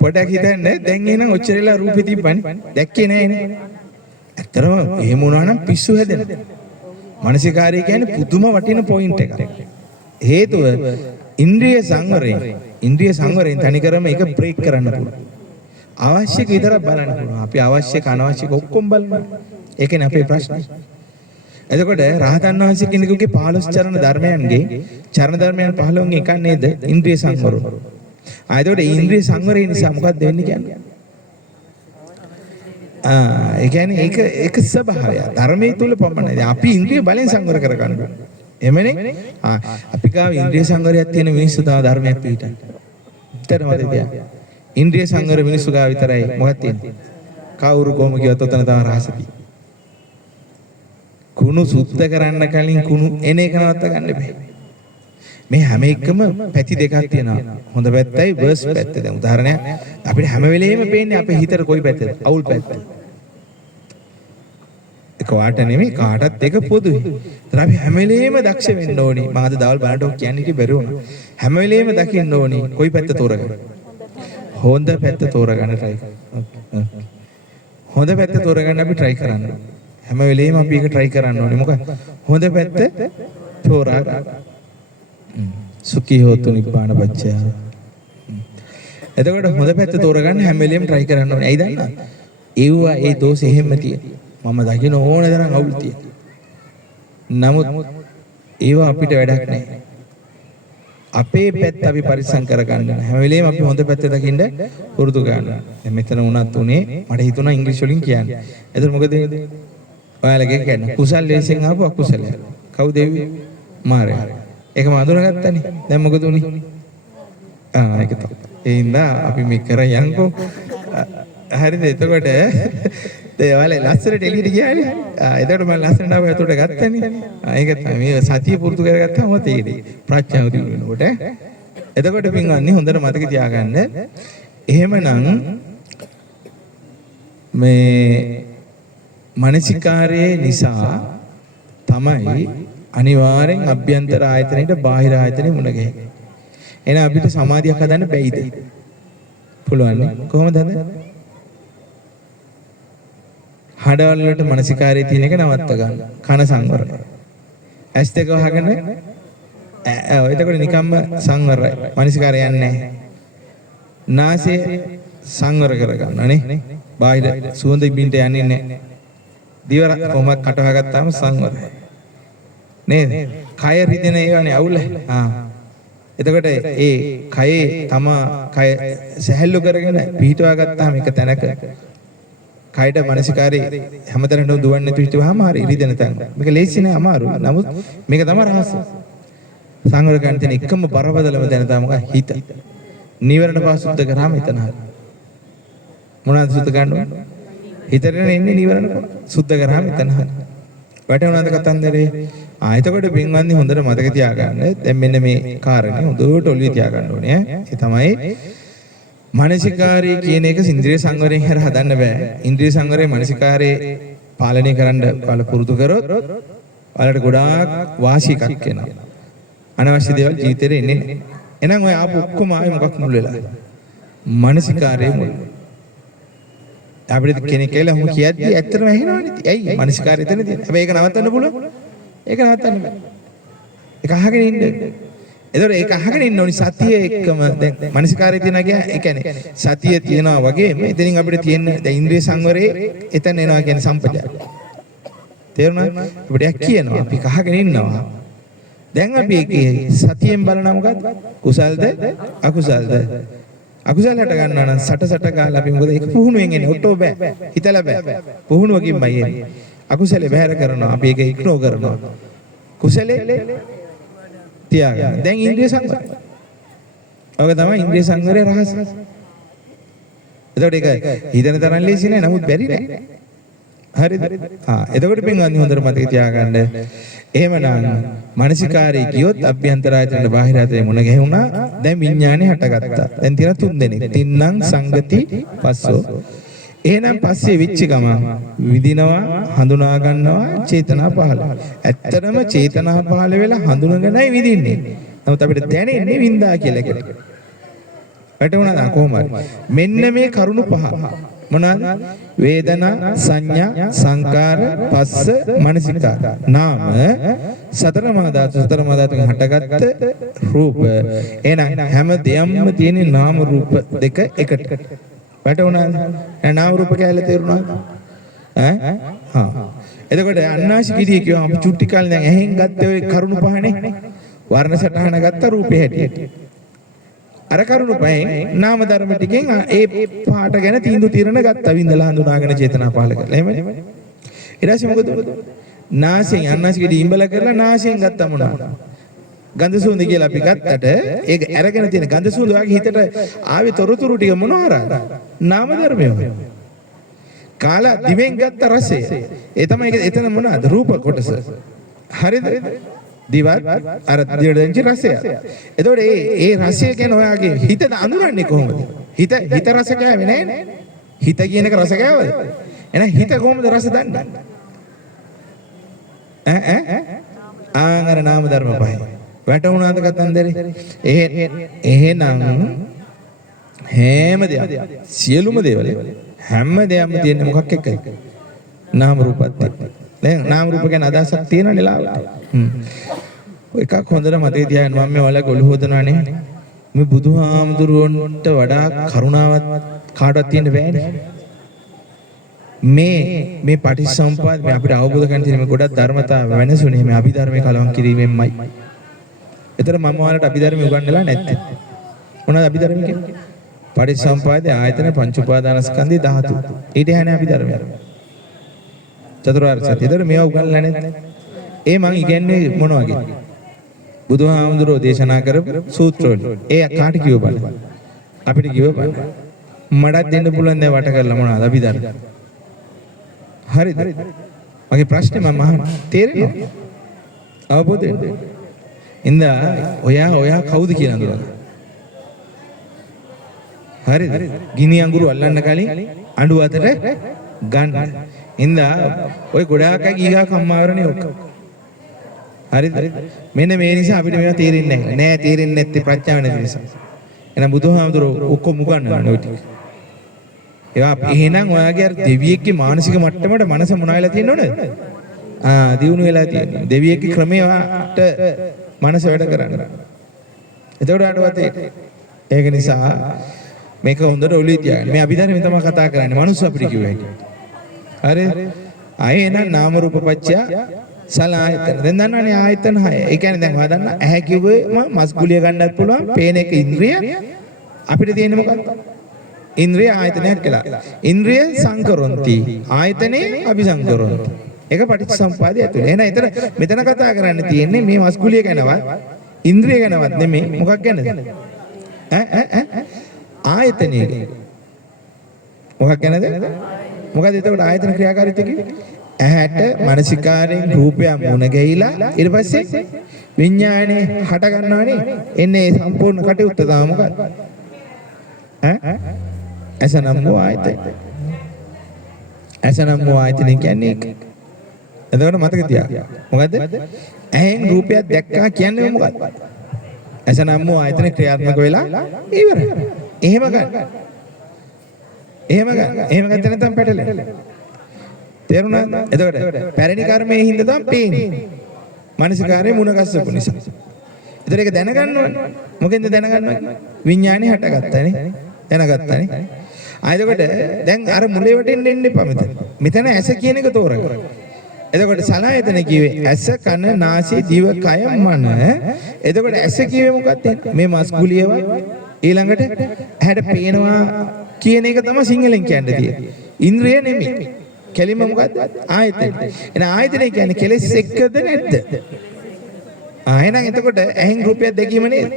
පොඩක් හිතන්න දැන් එනං ඔච්චරලා රූපේ තිබ්බනේ. දැක්කේ නැහැනේ. ඇත්තටම එහෙම වුණා නම් පිස්සු හැදෙනවා. මානසිකාරය කියන්නේ පුදුම වටින පොයින්ට් එකක්. හේතුව ඉන්ද්‍රිය සංවරයෙන් තනිකරම ඒක බ්‍රේක් කරන්න පුළුවන්. අවශ්‍ය විතරක් බලන්න පුළුවන්. අපි අවශ්‍ය අනවශ්‍ය ඔක්කොම බලනවා. ඒකනේ අපේ ප්‍රශ්නේ. එතකොට රහතන් වහන්සේ කෙනෙකුගේ 15 චරණ ධර්මයන්ගේ චරණ ධර්මයන් 15න් එකක් නේද? ඉන්ද්‍රිය සංවරය. එතකොට ඉන්ද්‍රිය සංවරය නිසා මොකක්ද වෙන්නේ කියන්නේ? ඒ කියන්නේ ඒක ස්වභාවය. ධර්මයේ තුල පමණයි. අපි ඉන්ද්‍රිය බලෙන් සංවර කර ගන්නවා. එමනේ? අපි ගාව ඉන්ද්‍රිය සංවරයක් තියෙන මිනිස්සු තව ධර්මයක් පිළිටයි. විතරමද කියන්නේ? ඉන්ද්‍රිය සංවර මිනිස්සු ගාව විතරයි මොකක්ද තියෙන්නේ? කවුරු කොහොම කිව්වත් ඔතන තව රහසති. කුණු සුද්ධ කරන්න කලින් කුණු එන එක නවත්ත ගන්න බෑ. මේ හැම එකම පැති දෙකක් තියෙනවා. හොඳ පැත්තයි වර්ස් පැත්ත. දැන් උදාහරණයක් අපිට හැම වෙලෙම පේන්නේ අපේ හිතට කොයි පැත්තද? අවුල් පැත්ත. ඒක වාට නෙමෙයි කාටත් එක පොදුයි. ඒතර අපි හැම වෙලෙම දක්ෂ වෙන්න ඕනි. මම අද දවල් බලන්න ඔක් කියන්නේ ඉතින් බැරි වුණා. හැම වෙලෙම දකින්න ඕනි කොයි පැත්ත තෝරගන්න. හොඳ පැත්ත තෝරගන්න try කරන්න. හොඳ පැත්ත තෝරගන්න අපි try කරන්න. හැම වෙලෙම අපි ඒක try කරන්න ඕනේ. මොකද හොඳ පැත්ත තෝරා ගන්න. සුඛී හෝතු නිබ්බාන පච්චය. එතකොට හොඳ පැත්ත තෝරගන්න හැම වෙලෙම try කරන්න ඕනේ. ඇයි දන්නවද? ඒවා ඒ දෝෂ එහෙම තියෙන. මම දකින්න ඕන තරම් අවුල් තියෙන. නමුත් ඒවා අපිට වැඩක් නැහැ. අපේ පැත්ත අපි පරිස්සම් කරගන්න. හැම වෙලෙම අපි හොඳ පැත්ත දකින්න පුරුදු ගන්නවා. දැන් මෙතන උනත් උනේ මට හිතුණා ඉංග්‍රීසි වලින් කියන්නේ. එතකොට මොකද වෙන්නේ? ඔයාලගේ කියන්නේ කුසල් ලේසියෙන් ආපු අකුසලය. කවුද එව්වේ? මාරයා. ඒක මම අඳුනගත්තනේ. දැන් මොකද උනේ? ඒක තමයි. ඒ හින්දා අපි මේ කර යන්කෝ. හරිද? එතකොට ඔයාලා ලස්සනට එළියට ගියානේ. එතකොට මම ලස්සනට ආව එතකොට ගත්තනේ. ඒක තමයි මේ සතිය පුරුදු කරගත්තාම තේරෙයි. ප්‍රඥාව දිනු වෙනකොට. එතකොට පින්වත්නි හොඳට මතක තියාගන්න. එහෙමනම් මේ මානසිකාරයේ නිසා තමයි අනිවාර්යෙන් අභ්‍යන්තර ආයතනෙට බාහිර ආයතනෙ මුණ ගැහෙන්නේ. එහෙනම් අපිට සමාධියක් හදන්න බැයිද? පුළුවන්. කොහොමද හදන්නේ? හඩවල වලට මානසිකාරයේ තියෙන එක නවත්ත ගන්න. කන සංවරයි. ඇස් දෙක වහගෙන එතකොට නිකම්ම සංවරයි. මානසිකාරය යන්නේ නැහැ. නාසය සංවර කරගන්න නේ. බාහිර සුවඳ බින්ට යන්නේ නැහැ. දිව කොහොමද කටවහගත්තාම සංවරයි. නේද? කය රිදෙන ඒවානේ අවුල. එතකොට ඒ කයේ තම කය සැහැල්ලු කරගෙන පිහිටවා ගත්තාම එක තැනක කයට මානසිකාරේ හැමතැනම දුවන්නේ නැතු හිටවහම හරි රිදෙන තැන. මේක ලේසි නෑ අමාරු. නමුත් මේක තමයි රහස. සංවර ගන්න තියෙන එකම බරපතලම දැන තමයි හිත. නීවරණ පාසුද්ධ කරාම එතන හරි. මොනවද සුද්ධ ගන්න ඕනේ? හිතටනේ එන්නේ නීවරණ සුද්ධ කරාම එතන හරි. වැටුණාද කතන්දරේ? එතකොට පින්වන්දි හොඳට මතක තියාගන්න. දැන් මෙන්න මේ කාරණේ හොඳට ඔළුවේ තියාගන්න ඕනේ. ඒ තමයි මානසිකාරය කියන එක ඉන්ද්‍රිය සංවරයෙන් හැර හදන්න බෑ. ඉන්ද්‍රිය සංවරයේ මානසිකාරයේ පාලනය කරන්න ඔයාලා පුරුදු කරොත් ඔයාලට ගොඩාක් වාසි එකක් එනවා. අනවශ්‍ය දේවල් ජීවිතේට එන්නේ නැහැ. එහෙනම් ඔය ආපු ඔක්කොම ආවේ මොකක් මුල් වෙලා? මානසිකාරයේ මුල්. අපිට කෙනෙක් කියලා මොකක් කියද්දි ඇත්තටම ඇහෙනවනේ. ඇයි? මානසිකාරය එතන තියෙන. හැබැයි ඒක නවත්තන්න පුළුවන්. ඒක නවත්තන්න බෑ. ඒක අහගෙන ඉන්න. එතකොට ඒක අහගෙන ඉන්න ඕනි සතිය එක්කම දැන් මානසිකාරය තියනවා කියන්නේ සතිය තියනවා වගේම එතනින් අපිට තියෙන දැන් ඉන්ද්‍රිය සංවරයේ එතන එනවා කියන්නේ සම්පජාය. තේරුණාද? අපිට කියනවා අපි අහගෙන ඉන්නවා. දැන් අපි ඒකේ සතියෙන් බලනවා මොකද්ද? කුසල්ද අකුසල්ද? අකුසල හට ගන්නවා නම් සට ගාලා අපි මොකද ඒක පුහුණුවෙන් එන්නේ ඔටෝ බෑ. හිතලා බෑ. පුහුණුවකින්මයි එන්නේ. අකුසලේ බැහැර කරනවා අපි ඒක ඉග්නෝ කරනවා. කුසලේ තියාගන්න. දැන් ඉන්ද්‍රිය සංවරය. ඔක තමයි ඉන්ද්‍රිය සංවරයේ රහස. එතකොට ඒක හිතන තරම් ලේසි නෑ. නමුත් බැරි නෑ. හරිද? එතකොට පින්වත්නි හොඳට මතක තියාගන්න. එහෙමනම් මානසිකාරී කියොත් අභ්‍යන්තරායතන බාහිර ආයතන මුණ ගැහුණා. දැන් විඥානේ හටගත්තා. දැන් තියෙන තුන් දෙනෙක්. තින්නම් සංගති පස්සෝ. එහෙනම් පස්සේ වෙච්ච ගමන් විඳිනවා, හඳුනා ගන්නවා, චේතනා පහළ. ඇත්තටම චේතනා පහළ වෙලා හඳුනගෙනයි විඳින්නේ. නමුත් අපිට දැනෙන්නේ විඳා කියලා එකට. වැටුණාද කොහොමද? මෙන්න මේ කරුණු පහ. මොනවාද? වේදනා, සංඥා, සංකාර, පස්ස, මනසිකාර. නාම සතර මහා ධාතුන් හටගත්ත රූප. එහෙනම් හැම දෙයක්ම තියෙන නාම රූප දෙක එකට. වැටුණාද? නාම රූප කැලේ තේරුණාද? එතකොට අන්නාසිකිරිය කියවම අපි චුට්ටි කාලේ දැන් ඇහෙන් ගත්තේ ඔය කරුණු පහනේ. වර්ණ සටහන ගත්ත රූපේ හැටියට. අර කරුණු පහෙන් නාම ධර්ම ටිකෙන් ඒ පාට ගැන තීන්දුව తీරන ගත්තා විඳලා හඳුනාගෙන චේතනා පහල කරලා. එහෙමද? ඊට පස්සේ මොකද? නාසයෙන් අන්නාසිකිරිය ඉඹල කරලා නාසයෙන් ගත්තා මොනවා? ගන්ධ සුවඳ කියලා අපි ගත්තට ඒක අරගෙන තියෙන ගන්ධ සුවඳ වගේ හිතට ආවේ තොරතුරු ටික මොනවාද? නාම ධර්මය. කාලා දිවෙන් ගත්ත රසය. ඒ තමයි එතන මොනවාද? රූප කොටස. හරිද? දිවත් අර දිවට දැනෙච්ච රසය. එතකොට ඒ රසය කියන ඔයාගේ හිත අඳුරන්නේ කොහොමද? හිත රස කෑවේ නෑනේ. හිත කියන එක රස කෑවද? එහෙනම් හිත කොහොමද රස දන්නේ? ආංගර නාම ධර්ම පහයි. වැටුණාද කතන්දරේ? එහෙනම් හැම දෙයක් සියලුම දේවල් හැම දෙයක්ම තියෙන්නේ මොකක් එක්කද? නාම රූපත් එක්ක. දැන් නාම රූප ගැන අදහසක් තියෙනවනේ ලාවට. එකක් හොඳට මතේ තියාගන්න මම මේ ඔයාලගේ ඔළුව හොදනවානේ. මේ බුදුහාමුදුරුවන්ට වඩා කරුණාවක් කාටවත් තියෙන්න බෑනේ. මේ පටිච්චසමුප්පාද මේ අපිට අවබෝධ කරගන්න තියෙන මේ ගොඩක් ධර්මතා වෙනසුනේ මේ අභිධර්මයේ කලවම් කිරීමෙන්මයි. ඒතර මම ඔයාලට අභිධර්මයේ උගන්වලා නැත්තේ. මොනවද අභිධර්ම කියන්නේ? පටිච්චසමුප්පාදයේ ආයතන පංච උපාදානස්කන්ධය ධාතු. ඊට යන්නේ අභිධර්මය. චතුරාර්ය සත්‍ය. ඒතර මේවා උගන්වලා නැත්තේ. ඒ මං ඉගෙනන්නේ මොන වගේ? බුදුහාමුදුරෝ දේශනා කරපු සූත්‍රවල. ඒ කාට කිව්ව බලන්න. අපිට කිව්ව බලන්න. මඩක් දෙන්න පුළුවන් දැන් වට කරලා මොනවද අභිධර්ම? හරිද? මගේ ප්‍රශ්නේ මම අහන්නේ. තේරෙනවද? අවබෝධ වෙනවද? ඉන්දා ඔයා කවුද කියලා අඳුරගන්න. හරිද? ගිනි අඟුරු අල්ලන්න කලින් අඬු අතට ගන්න. ඉන්දා ඔය ගොඩාක් අය ගීගා කම්මාවරනේ ඔක්ක. හරිද? මෙන්න මේ නිසා අපිට මේවා තේරෙන්නේ නැහැ. නෑ තේරෙන්නේ නැත්තේ ප්‍රඥාව නැති නිසා. එහෙනම් බුදුහාමුදුරුවෝ ඔක්කොම උගන්වන්නේ ඔය ටික. ඒවා එහෙනම් ඔයාගේ අර දෙවියෙක්ගේ මානසික මට්ටමට මනස මොනා වෙලා තියෙනවද? දියුණු වෙලා තියෙනවා. දෙවියෙක්ගේ ක්‍රමයට මනස වැඩ කරන්නේ. එතකොට ආඩවත් ඒක නිසා මේක හොඳට ඔළුවේ තියාගන්න. මේ අභිධර්මය තමයි කතා කරන්නේ. මනුස්ස අපිට කිව්ව හැටි. හරි? ආයේ නම් නාම රූප පත්‍ය සලආයතන. දැන් දන්නවනේ ආයතන 6. ඒ කියන්නේ දැන් ඔයා දන්නා ඇහැ කිව්වම මස් ගුලිය ගන්නත් පුළුවන්. පේන එක ඉන්ද්‍රිය. අපිට තියෙන්නේ මොකක්ද? ඉන්ද්‍රිය ආයතනයක් කියලා. ඉන්ද්‍රිය සංකරොන්ති. ආයතනේ අபிසංකරොන්ති. ඒක පටිච්චසමුපාදය ඇතුළේ. එහෙනම් එතන මෙතන කතා කරන්න තියෙන්නේ මේ මස් ගුලිය ගැනවත් ඉන්ද්‍රිය ගැනවත් නෙමෙයි. මොකක් ගැනද? ආයතනයේ. මොකක් ගැනද? මොකද එතකොට ආයතන ක්‍රියාකාරීත්වය කිව්වේ? ඇහැට මානසිකාරයෙන් රූපය මුණ ගැහිලා ඊට පස්සේ විඥානේ හට ගන්නවනේ. එන්නේ සම්පූර්ණ කටයුත්ත තමයි මොකක්ද? ඇසනම් වූ ආයතන. ඇසනම් වූ ආයතන කියන්නේ ඒක. එතකොට මතක තියාගන්න. මොකද්ද? ඇහෙන් රූපයක් දැක්කා කියන්නේ මොකක්ද? ඇසනම් වූ ආයතන ක්‍රියාත්මක වෙලා ඉවරයි. එහෙම ගන්න. එහෙම ගත්තේ නැත්නම් පැටලෙනවා. තේරුණාද? එතකොට පැරණි කර්මයේ හින්දා තමයි පේන්නේ. මානසිකාරයේ මුණ ගැස්සපු නිසා. ඒතර ඒක දැනගන්න ඕනේ. මොකෙන්ද දැනගන්නේ? විඥානේ හටගත්තානේ. දැනගත්තානේ. එතකොට දැන් අර මුලේ වටින්න එන්න එපා මෙතන. මෙතන ඇස කියන එක තෝරගන්න. එතකොට සලආයතන කිව්වේ ඇස කන නාසය දිව කය මන. එතකොට ඇස කිව්වේ මොකක්ද? මේ මස් ගුලියව ඊළඟට ඇහැට පේනවා කියන එක තමයි සිංහලෙන් කියන්නේ තියෙන්නේ. ඉන්ද්‍රිය නෙමෙයි. කෙලින්ම මොකද්ද? ආයතන. එහෙනම් ආයතන කියන්නේ කෙලෙස් එක්කද නැද්ද? එහෙනම් එතකොට ඇහෙන් රූපයක් දැකීම නේද?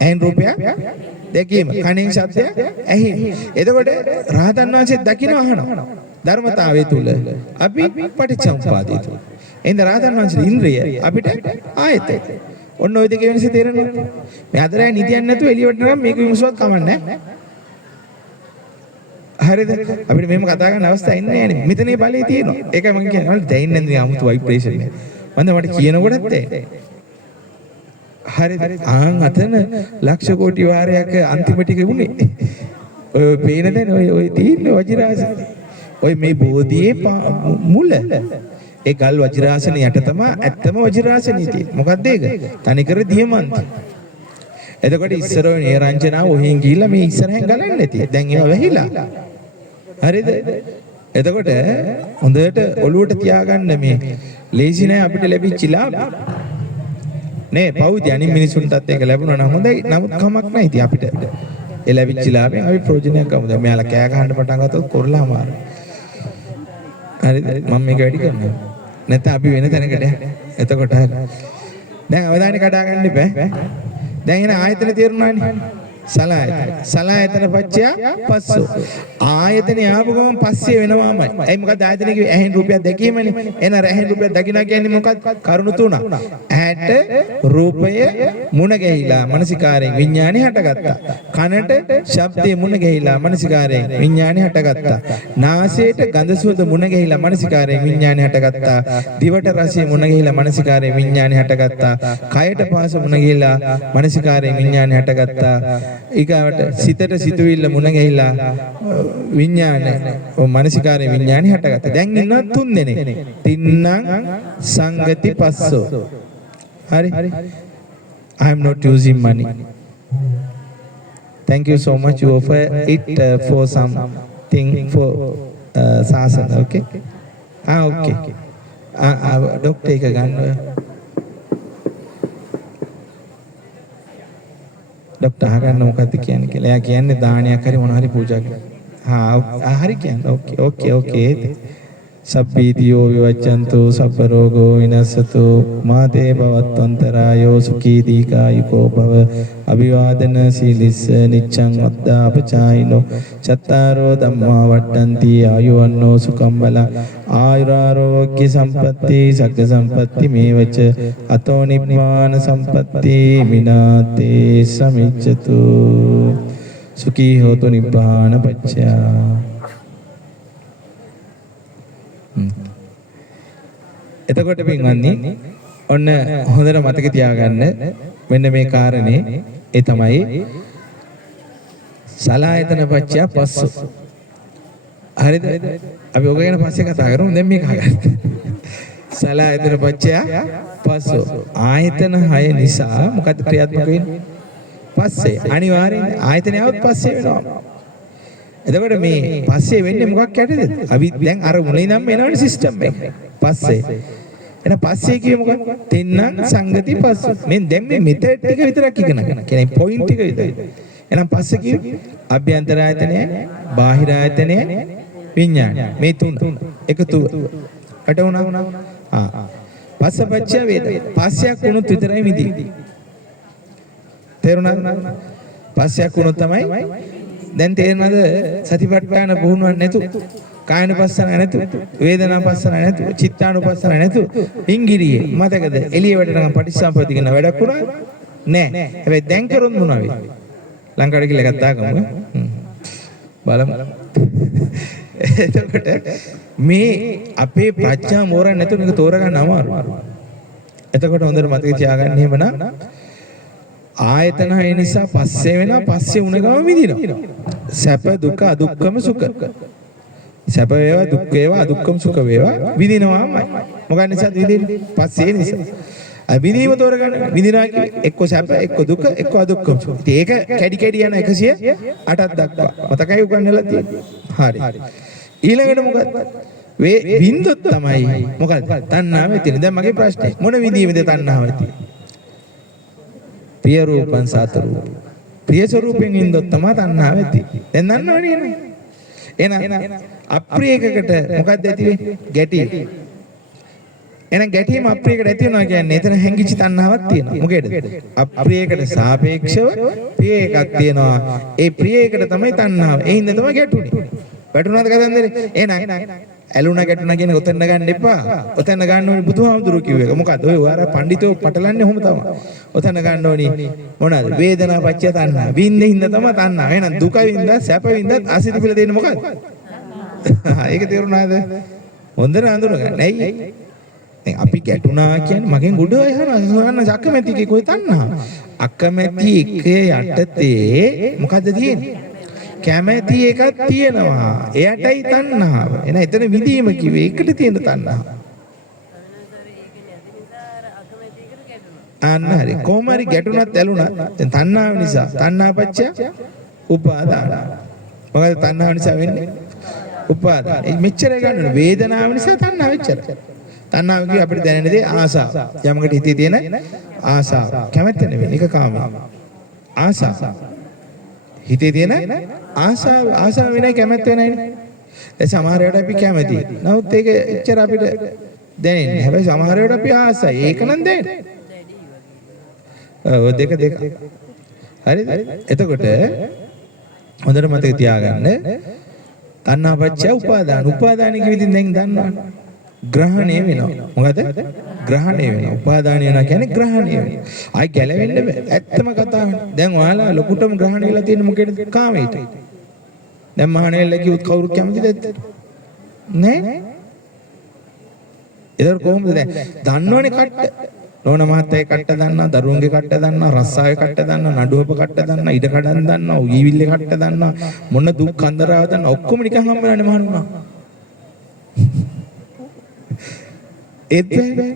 ඇහෙන් රූපයක් දැකීම, කනෙන් ශබ්දය ඇහිම. එතකොට රහතන් වහන්සේ දකින්න අහනවා. ධර්මතාවය තුල අපි පටිච්චසමුපාදය තුල. එහෙනම් රහතන් වහන්සේ ඉන්ද්‍රිය අපිට ආයතය. ඔන්න ඔය දෙකේ වෙනස තේරෙනවද? මේ අතරේ නිදියන්නේ නැතුව එළියට නම් මේක විමසුවක් කමන්නේ නැහැ. හරිද? අපිට මෙහෙම කතා කරන්න අවස්ථාවක් ඉන්නේ නැහැ නේ. මෙතනේ බලේ තියෙනවා. ඒකයි මම කියන්නේ. මට දැනෙන්නේ නැහැ 아무තු ভাইබ්‍රේෂන් එක. මට කියනකොටත් දැනෙන්නේ. හරිද? අතන ලක්ෂ කෝටි වාරයක් අන්තිම ටික උනේ. ඔය පේන දැන ඔය තියෙන වජිරාස. ඔය මේ බෝධියේ මුල. ඒ ගල් වජිරාසන යට තමයි ඇත්තම වජිරාසනිය තියෙන්නේ. මොකක්ද ඒක? තනිකර දියමන්ති. එතකොට ඉස්සර ඔය නේරංජනාව ඔහෙන් ගිහිල්ලා මේ ඉස්සරහෙන් ගලන්නේ නැති. දැන් ඒවා වැහිලා. හරිද? එතකොට හොඳට ඔළුවට තියාගන්න මේ ලේසි නෑ අපිට ලැබිච්ච ලාභ. නේ පෞද්‍ය අනිත් මිනිසුන්ටත් ඒක ලැබුණා නම් හොඳයි. නමුත් කමක් නැහැ ඉතින් අපිට. ඒ ලැබිච්ච ලාභයෙන් අපි ප්‍රයෝජනයක් ගමු. දැන් මෙයාලා කෑ ගහන්න පටන් ගත්තොත් කොරලා අමාරු. හරිද? මම මේක වැඩි කරනවා. නැත්නම් අපි වෙන තැනකට යන්න. එතකොට දැන් අවධානය කඩා ගන්න එපා. දැන් එන ආයතන තේරුණානේ. සලායතන. සලායතන පච්චය පස්සෝ. ආයතන ආපු ගමන් පස්සේ වෙනවාමයි. එයි මොකද ආයතන කිව්වේ ඇහෙන් රූපයක් දැකීමනේ. එන ඇහෙන් රූපයක් දකින්න කියන්නේ මොකක්ද? කරුණු තුනක්. ඇහැට රූපය මුණ ගැහිලා මනසිකාරයෙන් විඥාණය හටගත්තා. කනට ශබ්දේ මුණ ගැහිලා මනසිකාරයෙන් විඥාණය හටගත්තා. නාසයට ගඳ සුවඳ මුණ ගැහිලා මනසිකාරයෙන් විඥාණය හටගත්තා. දිවට රසය මුණ ගැහිලා මනසිකාරයෙන් විඥාණය හටගත්තා. කයට පහස මුණ ගැහිලා මනසිකාරයෙන් විඥාණය හටගත්තා. ඊගාවට සිතට සිතුවිල්ල මුණ ගැහිලා විඥාන මනසිකාරයේ විඥානි හටගත්තා. දැන් ඉන්නවා තුන් දෙනෙක්. තින්නම් සංගති පස්සෝ. හරි. I am not using money. Thank you so much. You offer it for something for sasana. Okay. Okay. Doctor එක ගන්න. ડોક્ટર හරන්න මොකද්ද කියන්නේ කියලා. එයා කියන්නේ දානයක් හරි මොන හරි පූජා කරනවා. හරි කියන්නේ. ඕකේ. සබ්බීතියෝ විවච්ඡන්තෝ සබ්බ රෝගෝ විනස්සතෝ මාතේ භවත්වන්තරායෝ සුඛී දීකායුකෝ භව අභිවාදන සීලිස්ස නිච්ඡං වද්දාපචායිනෝ චත්තාරෝ ධම්මා වට්ටන්ති ආයුවන්නෝ සුඛං බල ආයුරාෝග්‍ය සම්පatti සග්ග සම්පatti මේවච අතෝ නිබ්බාන සම්පatti විනාතේ සමිච්ඡතු සුඛී හෝතු නිබ්බාන පච්චයා. එතකොට පින්වත්නි ඔන්න හොඳට මතක තියාගන්න මෙන්න මේ කාරණේ ඒ තමයි සලායතන පච්චය පස්සෝ. හරිද? අපි ඔක ගැන පස්සේ කතා කරමු. දැන් මේක අහගන්න. සලායතන පච්චය පස්සෝ. ආයතන 6 නිසා මොකද ක්‍රියාත්මක වෙන්නේ? පස්සේ. අනිවාර්යෙන් ආයතනයවත් පස්සේ වෙනවා. එතකොට මේ පස්සේ වෙන්නේ මොකක් යටද? අපි දැන් අර මුලින් ඉඳන් එනවනේ සිස්ටම් එක. පස්සේ. එහෙනම් පස්සේ කියේ මොකක්ද? තින්නම් සංගති පස්සෝ. මේ දැන් මේ මෙතෙඩ් ටික විතරක් ඉගෙන ගන්න. කියන්නේ පොයින්ට් ටික විතරයි. එහෙනම් පස්සේ කියේ අභ්‍යන්තර ආයතනය, බාහිර ආයතනය, විඥානය. මේ තුන එකතු කට වුණා. පස්සපච්චය වේදනා. පස්සයක් වුණොත් විතරයි මිදී. තේරුණාද? පස්සයක් වුණොත් තමයි දැන් තේරෙනවද සතිපට්ඨාන පුහුණුවක් නැතු කායනුපස්සන නැතු වේදනාපස්සන නැතු චිත්තානුපස්සන නැතු ඉංගිරියේ මතකද එළිය වැටෙනකම් පටිච්චසමුප්පාද කියන වැඩක් වුණා නෑ. හැබැයි දැන් කරුන් මොනවා වෙයි? ලංකාවට කියලා එකක් දාගමු. බලමු. එතකොට මේ අපේ ප්‍රඥා මෝරන්නේ නැතු මේක තෝරගන්න අමාරුයි. එතකොට හොඳට මතක තියාගන්න එහෙමනම් ආයතන 6 නිසා පස්සේ වෙනවා. පස්සේ උණ ගම විදිනවා. සැප දුක අදුක්කම සුඛ. සැප වේවා දුක් වේවා අදුක්කම සුඛ වේවා විදිනවාමයි. මොකක් නිසාද විදින්නේ? පස්සේ නිසා. විදීම තෝරගන්න. විදිනවා කියන්නේ එක්ක සැප එක්ක දුක එක්ක අදුක්කම සුඛ. ඒක කැඩි කැඩි යන 108ක් දක්වා. මතකයි උගන්වලා තියෙන්නේ. හරි. ඊළඟට මොකක්ද? වින්දොත් තමයි මොකක්ද? තණ්හාව තියෙන. දැන් මගේ ප්‍රශ්නේ මොන විදීමද තණ්හාව තියෙන්නේ? ප්‍රිය රූපං සාත රූප. ප්‍රිය ස්වරූපෙන් ඉඳොත් තමයි තණ්හාව ඇති. දැන් දන්නවනේ නේද? එහෙනම් අප්‍රිය එකකට මොකක්ද ඇති වෙන්නේ? ගැටි. එහෙනම් ගැටීම අප්‍රියකට ඇති වෙනවා කියන්නේ එතන හැංගිච්ච තණ්හාවක් තියෙනවා. මොකේද? අප්‍රියකට සාපේක්ෂව ප්‍රිය එකක් තියෙනවා. ඒ ප්‍රිය එකට තමයි තණ්හාව. ඒ හින්දා තමයි ගැටුනේ. වැටුණාද කතන්දරේ? එහෙනම් ඇලුනා ගැටුණා කියන ඔතන ගන්න එපා. ඔතන ගන්න ඕනේ බුදුහාමුදුරුවෝ කිව්ව එක. මොකද්ද? ඔය වාර පඬිතෝ පටලන්නේ ඔහොම තමයි. ඔතන ගන්න ඕනේ මොනවාද? වේදනා පච්චය තණ්හා. විඳින්න හින්දා තමයි තණ්හා. එහෙනම් දුක විඳලා සැප විඳලා ආසිත පිළ දෙන්නේ මොකද්ද? ඒක තේරුණාද? හොඳට අඳුරගන්න. ඇයි? දැන් අපි ගැටුණා කියන්නේ මගෙන් ගොඩ අයහනවා සෝයන්න අකමැති එකේ කොයි තණ්හා. අකමැති එකේ යටතේ මොකද්ද තියෙන්නේ? කැමැති එකක් තියෙනවා. එයටයි තණ්හාව. එහෙනම් එතන විදීම කිව්වේ ඒකට තියෙන තණ්හාව. අන්න හරි. කොහොම හරි ගැටුණත් ඇලුණත් දැන් තණ්හාව නිසා තණ්හාපච්චය උපාදාන. මොකද තණ්හාව නිසා වෙන්නේ? උපාදාන. මෙච්චර ගන්න වේදනාව නිසා තණ්හාව වෙච්චර. තණ්හාව කිය අපිට දැනෙන දේ ආසාව. යමකට හිතේ තියෙන ආසාව. කැමැත්ත නෙවෙයි. ඒක කාමය. ආසාව. හිතේ තියෙන ආසාව වෙනයි කැමැත්ත වෙනයිනේ. ඒ සමහර වෙලාවට අපි කැමැති. නමුත් ඒක එච්චර අපිට දැනෙන්නේ. හැබැයි සමහර වෙලාවට අපි ආසයි. ඒක නම් දැනෙන්නේ. ඔව් දෙක. හරිද? එතකොට හොඳට මතක තියාගන්න. තණ්හාපච්චය උපාදාන. උපාදානික විදිහින් දැන් දන්නවනේ. ග්‍රහණය වෙනවා. මොකද? ග්‍රහණය වෙනවා. උපාදානය වෙනවා කියන්නේ ග්‍රහණය වෙනවා. ආයි ගැලවෙන්න බෑ. ඇත්තම කතාවනේ. දැන් ඔයාලා ලොකුටම ග්‍රහණය වෙලා තියෙන මොකේද? කාමයට. දැන් මහණෙල්ල කිව්වොත් කවුරු කැමතිද? නෑ. ඒක කොහොමද දැන්? දන්නවනේ කට්ට. නෝන මහත්තයා කට්ට දන්නවා, දරුවන්ගේ කට්ට දන්නවා, රස්සාවේ කට්ට දන්නවා, නඩුවප කට්ට දන්නවා, ඉඩ කඩන් දන්නවා, උගීවිල්ලේ කට්ට දන්නවා, මොන දුක් කන්දරාව දන්නවා, ඔක්කොම නිකන් හම්බෙලානේ මහණුනා. ඒත් බෑ.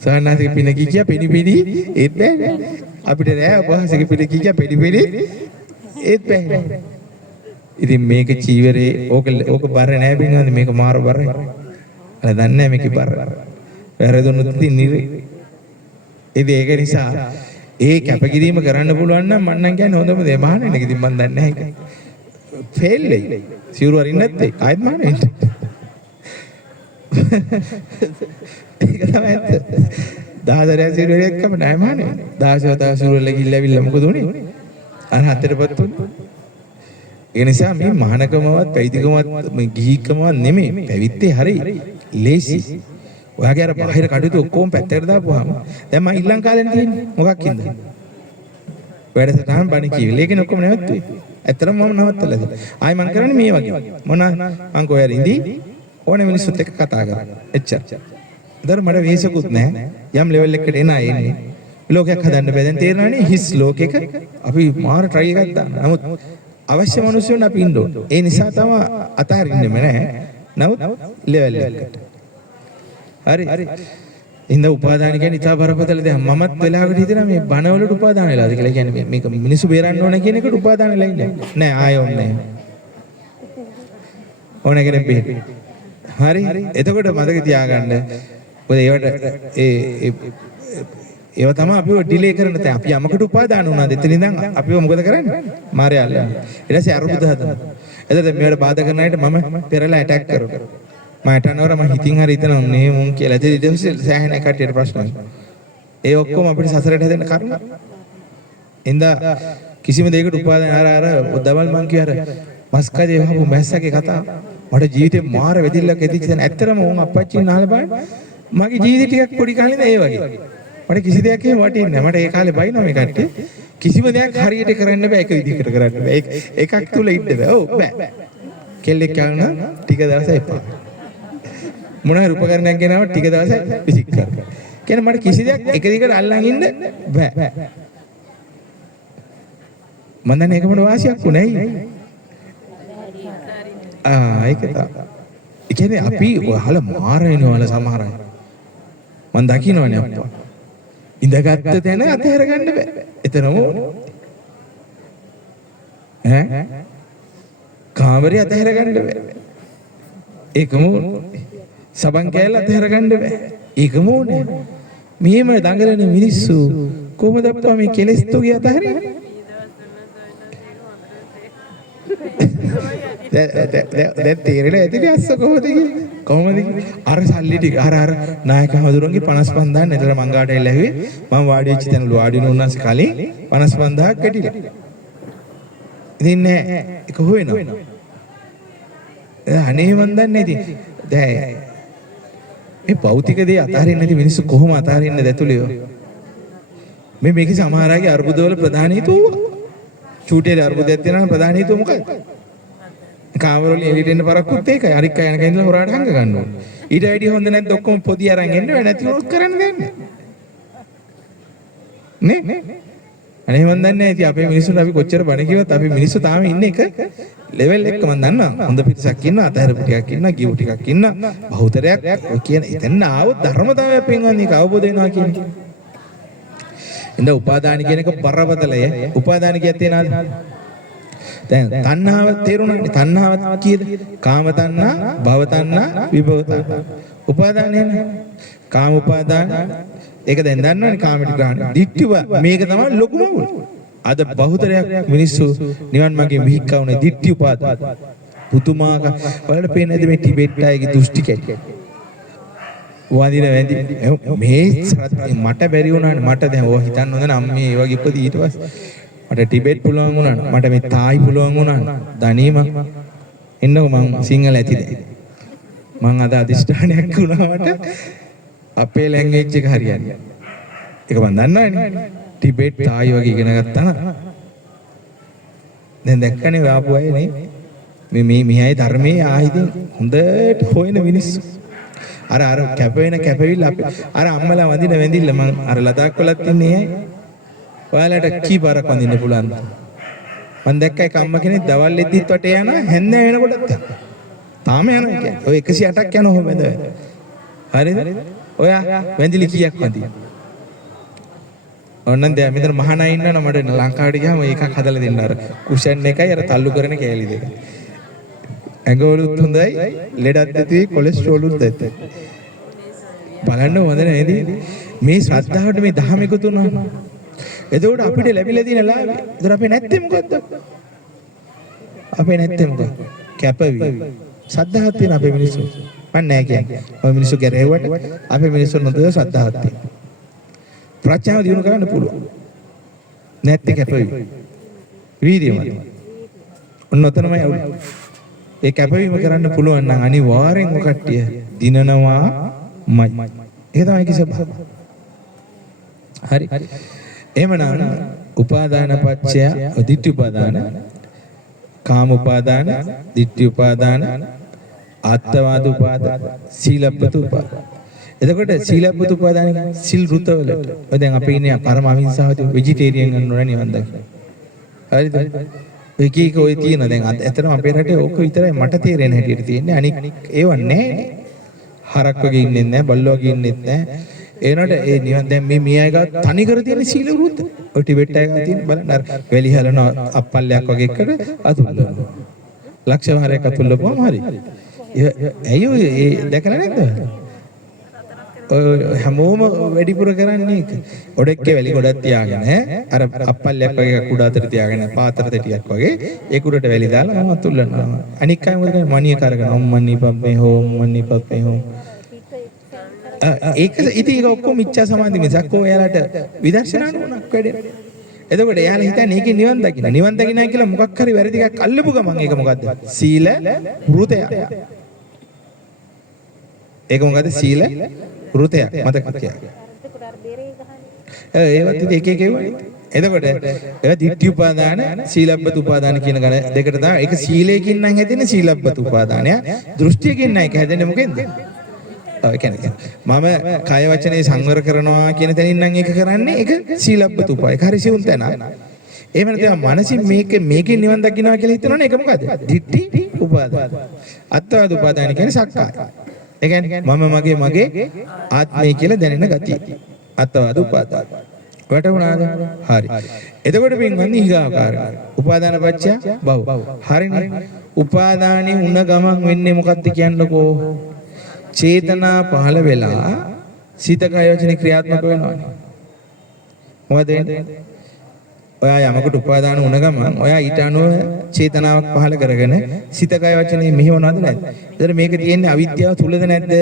සවන්නාසික පින කිය පිනිපිනි ඒත් බෑ. අපිට නෑ උපවාසික පින කිය පිනිපිනි ඒත් බෑ. ඉතින් මේක චීවරේ ඕක බර නෑ බින්වද මේක මාර බරයි. අර දන්නේ නෑ මේක බර. වැරදුනොත් ඉතින් නිරේ. ඉතින් ඒක නිසා ඒ කැපකිරීම කරන්න පුළුවන් නම් මම නම් කියන්නේ හොඳම දේ මහානෙන්න. ඉතින් මම දන්නේ නැහැ ඒක. ෆේල් වෙයි. සිවුරු අරින්න නැත්තේ ආයෙත් මහානෙන්න. ඒක තමයි ඇත්ත. 10 සිවුරු එක්කම නෑ මහානෙන්න. 16 සිවුරු ලැගිල්ලවිල්ල මොකද උනේ? අර හතරපත් උනේ. ඒ නිසා මේ මහානකමවත් පැවිදිකමවත් මේ ගිහිකමවත් නෙමෙයි. පැවිද්දේ හරි ලේසි. ඔයාගේ අර බාහිර කටයුතු ඔක්කොම පැත්තකට දාපුවාම දැන් මම ඊළඟ කාලෙන් තියෙන්නේ මොකක්ද? වැඩසටහන් බණ කියවිල. ඒකනේ ඔක්කොම නැවතුනේ. ඇත්තටම මම නවත්තලා තියෙනවා. ආයි මම කරන්නේ මේ වගේ. මොනවා මං කොහේ ඉඳි ඕනේ මිනිස්සුත් එක්ක කතා කරා. එච්චර. ඒතර මට වේසකුත් නැහැ. යම් ලෙවල් එකකට එන අය එන්නේ. ලෝකයක් හදන්න බෑ. දැන් තේරෙනවනේ හිස් ලෝකෙක අපි මාර try එකක් දාන්න. නමුත් අවශ්‍ය මිනිස්සුන් අපි ඉන්න ඕනේ. ඒ නිසා තමයි අතාරින්නෙම නැහැ. නමුත් ලෙවල් එකකට. හරි. ඉඳ උපාදාන කියන්නේ ඉතා බරපතල දෙයක්. මමත් වෙලාවකට හිතනවා මේ බණවලට උපාදාන වෙලාද කියලා. කියන්නේ මේක මිනිස්සු බේරන්න ඕන කියන එකට උපාදාන වෙලා ඉන්නේ. නෑ ආයෙ ඕනේ නෑ. ඕන කෙනෙක් බේර. හරි. එතකොට මතක තියාගන්න. මොකද ඒවට ඒව තමයි අපිව ඩිලේ කරන තැන. අපි යමකට උපාදාන වුණාද එතන ඉඳන් අපිව මොකද කරන්නේ? මාරය අල්ලන්නේ. ඊට පස්සේ අරුබුද හදනවා. එතකොට මේවට බාධා කරන අයට මම පෙරලා ඇටැක් කරනවා. මට අනවර මම හිතින් හරි හිතනවා නේ මුන් කියලා. ඊට පස්සේ සෑහෙන කටියට ප්‍රශ්න. ඒ ඔක්කොම අපිට සසරට හැදෙන්න කරුණ. එඳා කිසිම දෙයකට උපාදාන අර දවල් මං කිය අර මස්කඩේ වහපු මැස්සගේ කතාව. මට ජීවිතේ මාර වෙදිල්ලක් ඇතිච්ච දැන් ඇත්තටම උන් අප්පච්චි නාලා බලන්න. මගේ ජීවිතේ ටිකක් පොඩි කාලේ ඉඳන් ඒ වගේ. මට කිසි දෙයක් එහෙම වටින්නේ නැහැ. මට ඒ කාලේ බයිනවා මේ කට්ටිය. කිසිම දෙයක් හරියට කරන්න බෑ. එක විදිහකට කරන්න බෑ. එකක් තුල ඉන්න බෑ. ඔව් බෑ. කෙල්ලෙක් කියනවා ටික දවසක් එපා. මොනවා උපකරණයක් ගෙනාව ටික දවසක් විසික් කරනවා. කියන්නේ මට කිසි දෙයක් එක දිගට අල්ලන් ඉන්න බෑ. මම දැන් ඒක මොන වාසියක් උනේ ඇයි? ඒක තමයි. ඒ කියන්නේ අපි ඔයාලා මාර වෙනවල සමහර අය. මම දකින්නවනේ අප්පා. ඉඳගත්ත තැන අතහැර ගන්න බෑ. එතනම ඈ කාමරේ අතහැර ගන්න බෑ. ඒකම සබන් කෑල්ල අතහැර ගන්න බෑ. ඒකම ඕනේ. මෙහෙම දඟලන මිනිස්සු කොහොමද අප්පා මේ කෙලස් තුගේ අතහැරෙන්නේ? දැන් තේරෙන්නේ ඇතිනේ අස්ස කොහොමද කියන්නේ? කොහොමද අර සල්ලි ටික අර නායක හඳුරන්ගේ 55000 නේද මංගාට එල්ලුවේ මම වාඩි වෙච්ච තැනලු වාඩි වුණාන්ස කලින් 55000ක් කැටිලා. ඉතින් නෑ ඒක හොයනවා. අනේ මන් දන්නේ ඉතින් දැන් මේ භෞතික දේ අතහරින්න නැති මිනිස්සු කොහොම අතහරින්නද ඇතුළේ? මේකේ සමහර අයගේ අර්බුදවල ප්‍රධාන හේතුව චූටියේ අර්බුදයක් තියෙනවා ප්‍රධාන හේතුව මොකක්ද? කාමරවල එළියට එන්න පරක්කුත් ඒකයි. අරික් අය යනකන් ඉඳලා හොරාට හංග ගන්න ඕනේ. ඊට වැඩිය හොඳ නැත්නම් ඔක්කොම පොඩි අරන් එන්න වැඩ නැති වුණොත් කරන්න දෙන්නේ. නේ? අනේ මන් දන්නේ නැහැ ඉතින් අපේ මිනිස්සුන්ට අපි කොච්චර බණ කිව්වත් අපි මිනිස්සු තාම ඉන්නේ එක ලෙවල් එක මන් දන්නවා. හොඳ පිටසක් ඉන්නවා, අතහැරපු ටිකක් ඉන්නවා, ගිව් ටිකක් ඉන්නවා. බහුතරයක් ඔය කියන එතන ආවොත් ධර්මතාවය පෙන්වන්නේ ඒක අවබෝධ වෙනවා කියන්නේ. ඉතින් උපාදාන කියන එක බරපතලයි. උපාදාන කියත්තේ නාද? දැන් තණ්හාව තේරුණානේ. තණ්හාව කීයද? කාම තණ්හා, භව තණ්හා, විභව තණ්හා. උපාදානය නේ. කාම උපාදාන ඒක දැන් දන්නවනේ කාමයට ගන්න. දිට්ඨිව මේක තමයි ලොකුම උන. අද බහුතරයක් මිනිස්සු නිවන් මාගේ විහික්කවුනේ දිට්ඨි උපාදාන. පුතුමාක ඔයාලට පේන්නේ නැද්ද මේ ටිබෙට් අයගේ දෘෂ්ටිකයි. වදින වැඳි මේ මට බැරි වුණානේ. මට දැන් ඔය හිතන්න හොඳ නම් මේ වගේ ඉපදී ඊට පස්සේ මට ටිබෙට් පුළුවන් වුණා. මට මේ තායි පුළුවන් වුණා. දනීම එන්නකො මං සිංහල ඇතිද? මං අද අදිෂ්ඨානයක් වුණාට අපේ ලැන්ග්වේජ් එක හරියන්නේ. ඒක මන් දන්නවනේ. ටිබෙට් තායි වගේ ඉගෙන ගත්තා නම් දැන් දැක්කනේ ආපු අය නේ. මේ අය ධර්මයේ ආයිදින් හොඳට හොයන මිනිස්සු. අර කැපවිල්ල අපි අර අම්මලා වඳින වැඳිල්ල මං අර ලදාක් වලත් ඉන්නේ අය. ඔයාලට කී පාරක් වඳින්න පුළුවන්ද? මං දැක්ක එක අම්ම කෙනෙක් දවල් එද්දිත් වටේ යනවා හැන්ද වෙනකොටත් යනවා. තාම යනවා කියන්නේ. ඔය 108ක් යනවා කොහොමද? හරිද? ඔයා වැඳිලි කීයක් වඳින? ඔන්න දැන් මෙතන මහානා ඉන්නවනේ මට ලංකාවට ගියාම එකක් හදලා දෙන්න අර කුෂන් එකයි අර තල්ලු කරන කෑලි දෙක. ඇඟවලුත් හොඳයි, ලෙඩත් ඇති, කොලෙස්ටරෝලුත් ඇති. බලන්න හොඳ නේද? මේ ශ්‍රද්ධාවට මේ දහම එකතු වුණා. එතකොට අපිට ලැබිලා තියෙන ලාභය. ඒතර අපේ නැත්තේ මොකද්ද? අපේ නැත්තේ මොකද? කැපවි. ශ්‍රද්ධාවක් තියෙන අපේ මිනිස්සු. මම නෑ කියන්නේ. ඔය මිනිස්සු ගැරෙව්වට අපේ මිනිස්සු නොදෙව ශ්‍රද්ධාවක් තියෙනවා. ප්‍රඥාව දිනු කරන්න පුළුවන්. නැත්තේ කැපවි. වීර්යමයි. ඔන්න ඔතනමයි අවුල. ඒ කැපවීම කරන්න පුළුවන් නම් අනිවාර්යෙන් ඔය කට්ටිය දිනනවාමයි. ඒක තමයි කිසබ. හරි. එහෙමනම් උපාදාන පත්‍ය ditthi උපාදාන, කාම උපාදාන, ditthi උපාදාන, ආත්මවාද උපාදාන, සීලබ්බත උපාදාන. එතකොට සීලබ්බත උපාදාන කියන්නේ සිල් ෘතවල. ඔය දැන් අපි ඉන්නේ පරම අවිහිංසාවදී වෙජිටේරියන් ගන්න ඕනේ නිවන් දකින්න. හරිද? ඔය කීක ඔය තියෙන දැන් ඇත්තටම අපේ රටේ ඕක විතරයි මට තේරෙන හැටියට තියෙන්නේ. අනික ඒව නැහැ. හරක් වගේ ඉන්නෙත් නැහැ, බල්ලෝ වගේ ඉන්නෙත් නැහැ. ඒනට ඒ නිවන් දැන් මේ මියයි ගා තනි කර තියෙන සීල වෘත. ඔය ටිබෙට් අය ගා තියෙන බලන්න අර වැලි හලන අප්පල්ලයක් වගේ එකට අතුල්ලනවා. ලක්ෂ වාරයක් අතුල්ලපුවම හරි. ඇයි ඔය ඒ දැකලා නැද්ද? හැමෝම වැඩිපුර කරන්නේ ඒක. ඔඩෙක්කේ වැලි ගොඩක් තියාගෙන අර අප්පල්ලයක් වගේ එකක් උඩ අතට තියාගෙන පාතර තෙටියක් වගේ ඒක උඩට වැලි දාලා මම අතුල්ලනවා. අනික් අය මොකද කරන්නේ? මණිය කරගෙන ඔම්මන්නි පප්පේ හෝම් මන්නි පප්පේ හෝම්. ඒක ඉතින් ඒක ඔක්කොම මිච්ඡා සමාධි මිසක් ඔයාලට විදර්ශනා නුවණක් වැඩේ. එතකොට එයාලා හිතන්නේ ඒකේ නිවන් දකින්න. නිවන් දකින්නයි කියලා මොකක් හරි වැරදි එකක් අල්ලපු ගමන් ඒක මොකද්ද? සීල වෘතය. ඒක මොකද්ද? සීල වෘතය. මතක තියාගන්න. ඒවත් ඉතින් එක එක ඒවා. එතකොට ඒ ditthi උපාදාන, සීලබ්බත උපාදාන කියන ගණ දෙකට තමයි. ඒක සීලයෙන් නම් හැදෙන්නේ සීලබ්බත උපාදානය. දෘෂ්ටියකින් නම් ඒක හැදෙන්නේ මොකෙන්ද? ඔව් ඒ කියන්නේ මම කය වචනේ සංවර කරනවා කියන තැනින් නම් ඒක කරන්නේ ඒක සීලබ්බත උපාය. ඒක හරි සිවුම් තැන. එහෙම නැත්නම් මනසින් මේකෙන් නිවන් දකින්නවා කියලා හිතනවනේ ඒක මොකද්ද? ditthi උපාදාන. අත්වාද උපාදාන කියන්නේ සක්කාය. ඒ කියන්නේ මම මගේ ආත්මය කියලා දැනෙන ගතිය. අත්වාද උපාදාන. වැටුණාද? හරි. එතකොට පින්වන්දි ඊගාකාරයි. උපාදාන පත්‍ය භව. හරිනේ. උපාදානේ උණ ගමන් වෙන්නේ මොකද්ද කියන්නකෝ? චේතනා පහළ වෙලා සිත කය වචනේ ක්‍රියාත්මක වෙනවා. මොකද ඔයා යමකට උපාදාන වුණ ගමන් ඔයා ඊට අනුව චේතනාවක් පහළ කරගෙන සිත කය වචනේ මෙහෙවනවද නැද්ද? ඒතර මේක තියෙන්නේ අවිද්‍යාව තුලද නැද්ද?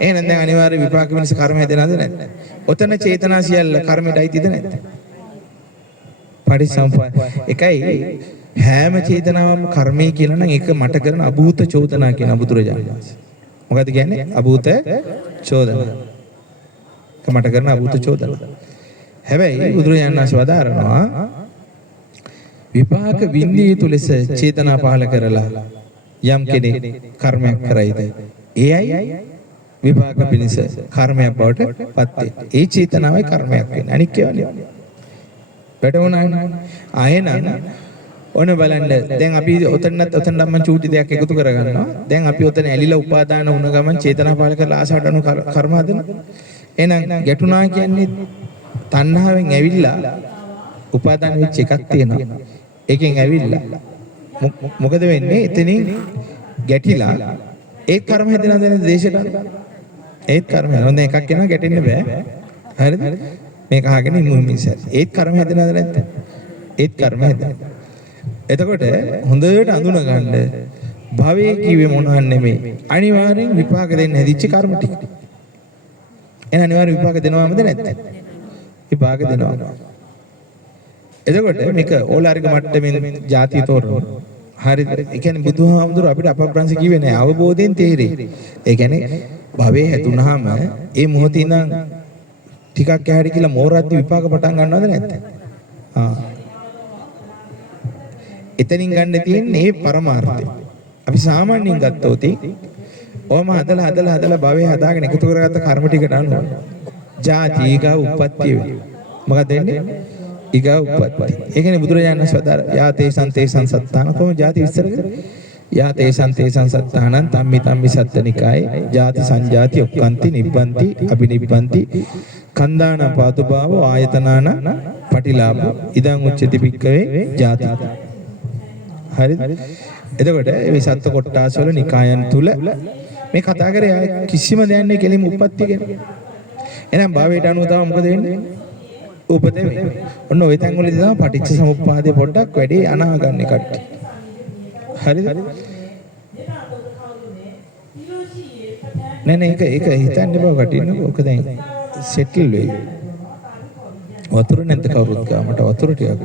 එහෙනම් දැන් අනිවාර්ය විපාක වෙනස කර්ම හැදෙනවද නැද්ද? ඔතන චේතනා සියල්ල කර්මයට අයිතිද නැද්ද? පටිසම්පාද එකයි හැම චේතනාවම කර්මය කියලා නම් ඒක මට කරන අභූත චෝදනා කියන බුදුරජාණන් වහන්සේ. මොකද කියන්නේ? අභූත චෝදනා. ඒක මට කරන අභූත චෝදනා. හැබැයි බුදුරජාණන් වහන්සේ වදාරනවා විපාක විඳිය යුතු ලෙස චේතනා පහළ කරලා යම් කෙනෙක් කර්මයක් කරයිද එයයි විපාක පිණිස කර්මයක් බවට පත් වෙන්නේ. ඒ චේතනාවයි කර්මයක් වෙන්නේ. අනික් ඒවා නෙවෙයි. වැටුණානේ. ආයෙනම් ඕන බලන්න දැන් අපි ඔතන නම් චූටි දෙයක් එකතු කරගන්නවා. දැන් අපි ඔතන ඇලිලා උපාදාන වුණ ගමන් චේතනා පහළ කරලා ආසාවට අනුව කර්ම හදනවා. එහෙනම් ගැටුණා කියන්නේ තණ්හාවෙන් ඇවිල්ලා උපාදාන වෙච්ච එකක් තියෙනවා. ඒකෙන් ඇවිල්ලා මොකද වෙන්නේ? එතනින් ගැටිලා ඒත් කර්ම හැදෙනවද නැද්ද දේශයට? ඒත් කර්ම හැදෙනවා. දැන් එකක් එනවා ගැටෙන්න බෑ. හරිද? මේක අහගෙන ඉමු මිනිස්සු. ඒත් කර්ම හැදෙනවද නැද්ද? ඒත් කර්ම හැදෙනවා. එතකොට හොඳට අඳුන ගන්න භවයේ කිව්වේ මොනවත් නෙමෙයි. අනිවාර්යෙන් විපාක දෙන්න හැදිච්ච කර්ම ටික. එහෙනම් අනිවාර්යෙන් විපාක දෙනවමද නැද්ද? විපාක දෙනවා. එතකොට මේක ඕලාරික මට්ටමින් ಜಾති තෝරනවා. හරිද? ඒ කියන්නේ බුදුහාමුදුර අපිට අපබ්‍රංශ කිව්වේ නෑ අවබෝධයෙන් තේරෙයි. ඒ කියන්නේ භවයේ හැදුනහම ඒ මොහොතේ ඉඳන් ටිකක් ඇහැරි කියලා මෝරද්දි විපාක පටන් ගන්නවද නැද්ද? එතනින් ගන්න තියෙන්නේ මේ පරමාර්ථය. අපි සාමාන්‍යයෙන් ගත්තොත් ඕම හදලා භවයේ හදාගෙන එකතු කරගත්ත කර්ම ටිකට අනුව ජාති ඊගා උප්පත්තිය වෙනවා. මොකද වෙන්නේ? ඊගා උප්පත්ති. ඒ කියන්නේ බුදුරජාණන් වහන්සේ වදාළ යාතේසං සත්තාන කොහොම ජාති විස්තර කරන්නේ? යාතේසං සත්තානං තම්මි සත්තනිකායේ ජාති සංජාති ඔක්කාන්ති නිබ්බන්ති අබිනිබ්බන්ති කන්දාන පාතුභාවෝ ආයතනාන පටිලාභ ඉදං උච්චති පික්කවේ ජාති. හරිද? එතකොට මේ සත්ත්ව කොට්ටාස වල නිකායන් තුල මේ කතා කරේ කිසිම දෙයක් නෙවෙයි කෙලින්ම උප්පත්තිය කියන්නේ. එහෙනම් භාවයට අනුව තමයි මොකද වෙන්නේ? උපත වෙන්නේ. ඔන්න ওই තැන් වලදී තමයි පටිච්ච සමුප්පාදේ පොඩ්ඩක් වැඩි අනාගන්නේ කට්ටිය. හරිද? නෑ ඒක හිතන්න බෑ කටින්න. ඔක දැන් සෙටල් වෙයි. වතුර නැද්ද කවුරුත් ගා මට වතුර ටිකක්.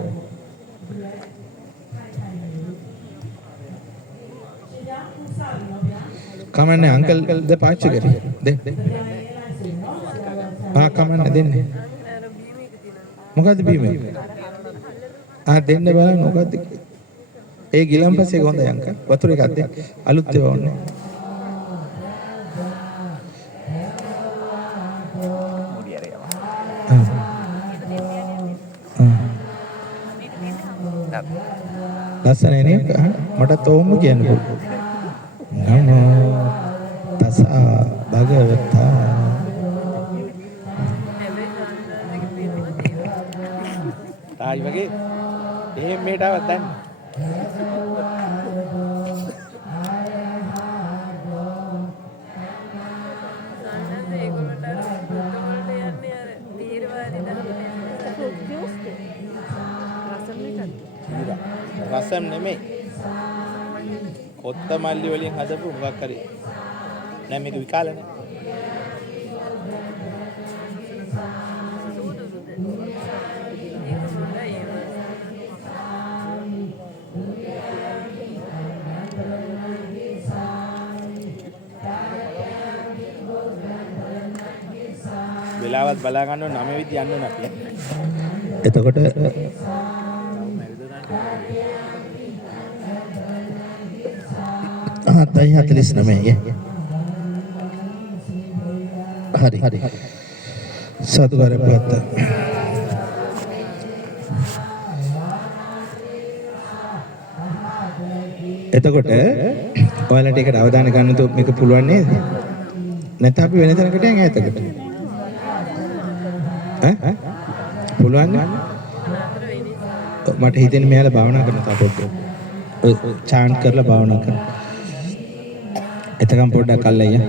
කමන්නේ අංකල් ද පාච්චි කරේ. දෙන්න. කමන්නේ දෙන්නේ. මොකද්ද බීමේ? දෙන්න බලන්න මොකද්ද? ඒ ගිලම්පස්සේ හොඳයි අංකල්. වතුර එකක් දෙන්න. අලුත් ඒවා ඕනේ. ලස්සනයි නේ? මටත් ඕම කියන්න පුළුවන්. නමෝ තස භගවතා තායි වගේ එහෙම මේටවත් දැන් රසම් නෙමෙයි කොත්තමල්ලි වලින් හදපු මොකක් හරි නෑ මේක විකාලනේ වෙලාවත් බලා ගන්නව 9 විදි යන්න ඕන අපි. එතකොට 7:49 හරි. සතුටුකාරය පුරත්තා. එතකොට ඔයාලට ඒකට අවධානය ගන්න තෝ මේක පුළුවන් නේද? නැත්නම් අපි වෙන තැනකට යන් ඈතකට. පුළුවන් නේ? මට හිතෙන්නේ මෙයාලා භාවනා කරන තාපොත්. චාන්ට් කරලා භාවනා කරන. එතකම් පොඩ්ඩක් අල්ලయ్యා.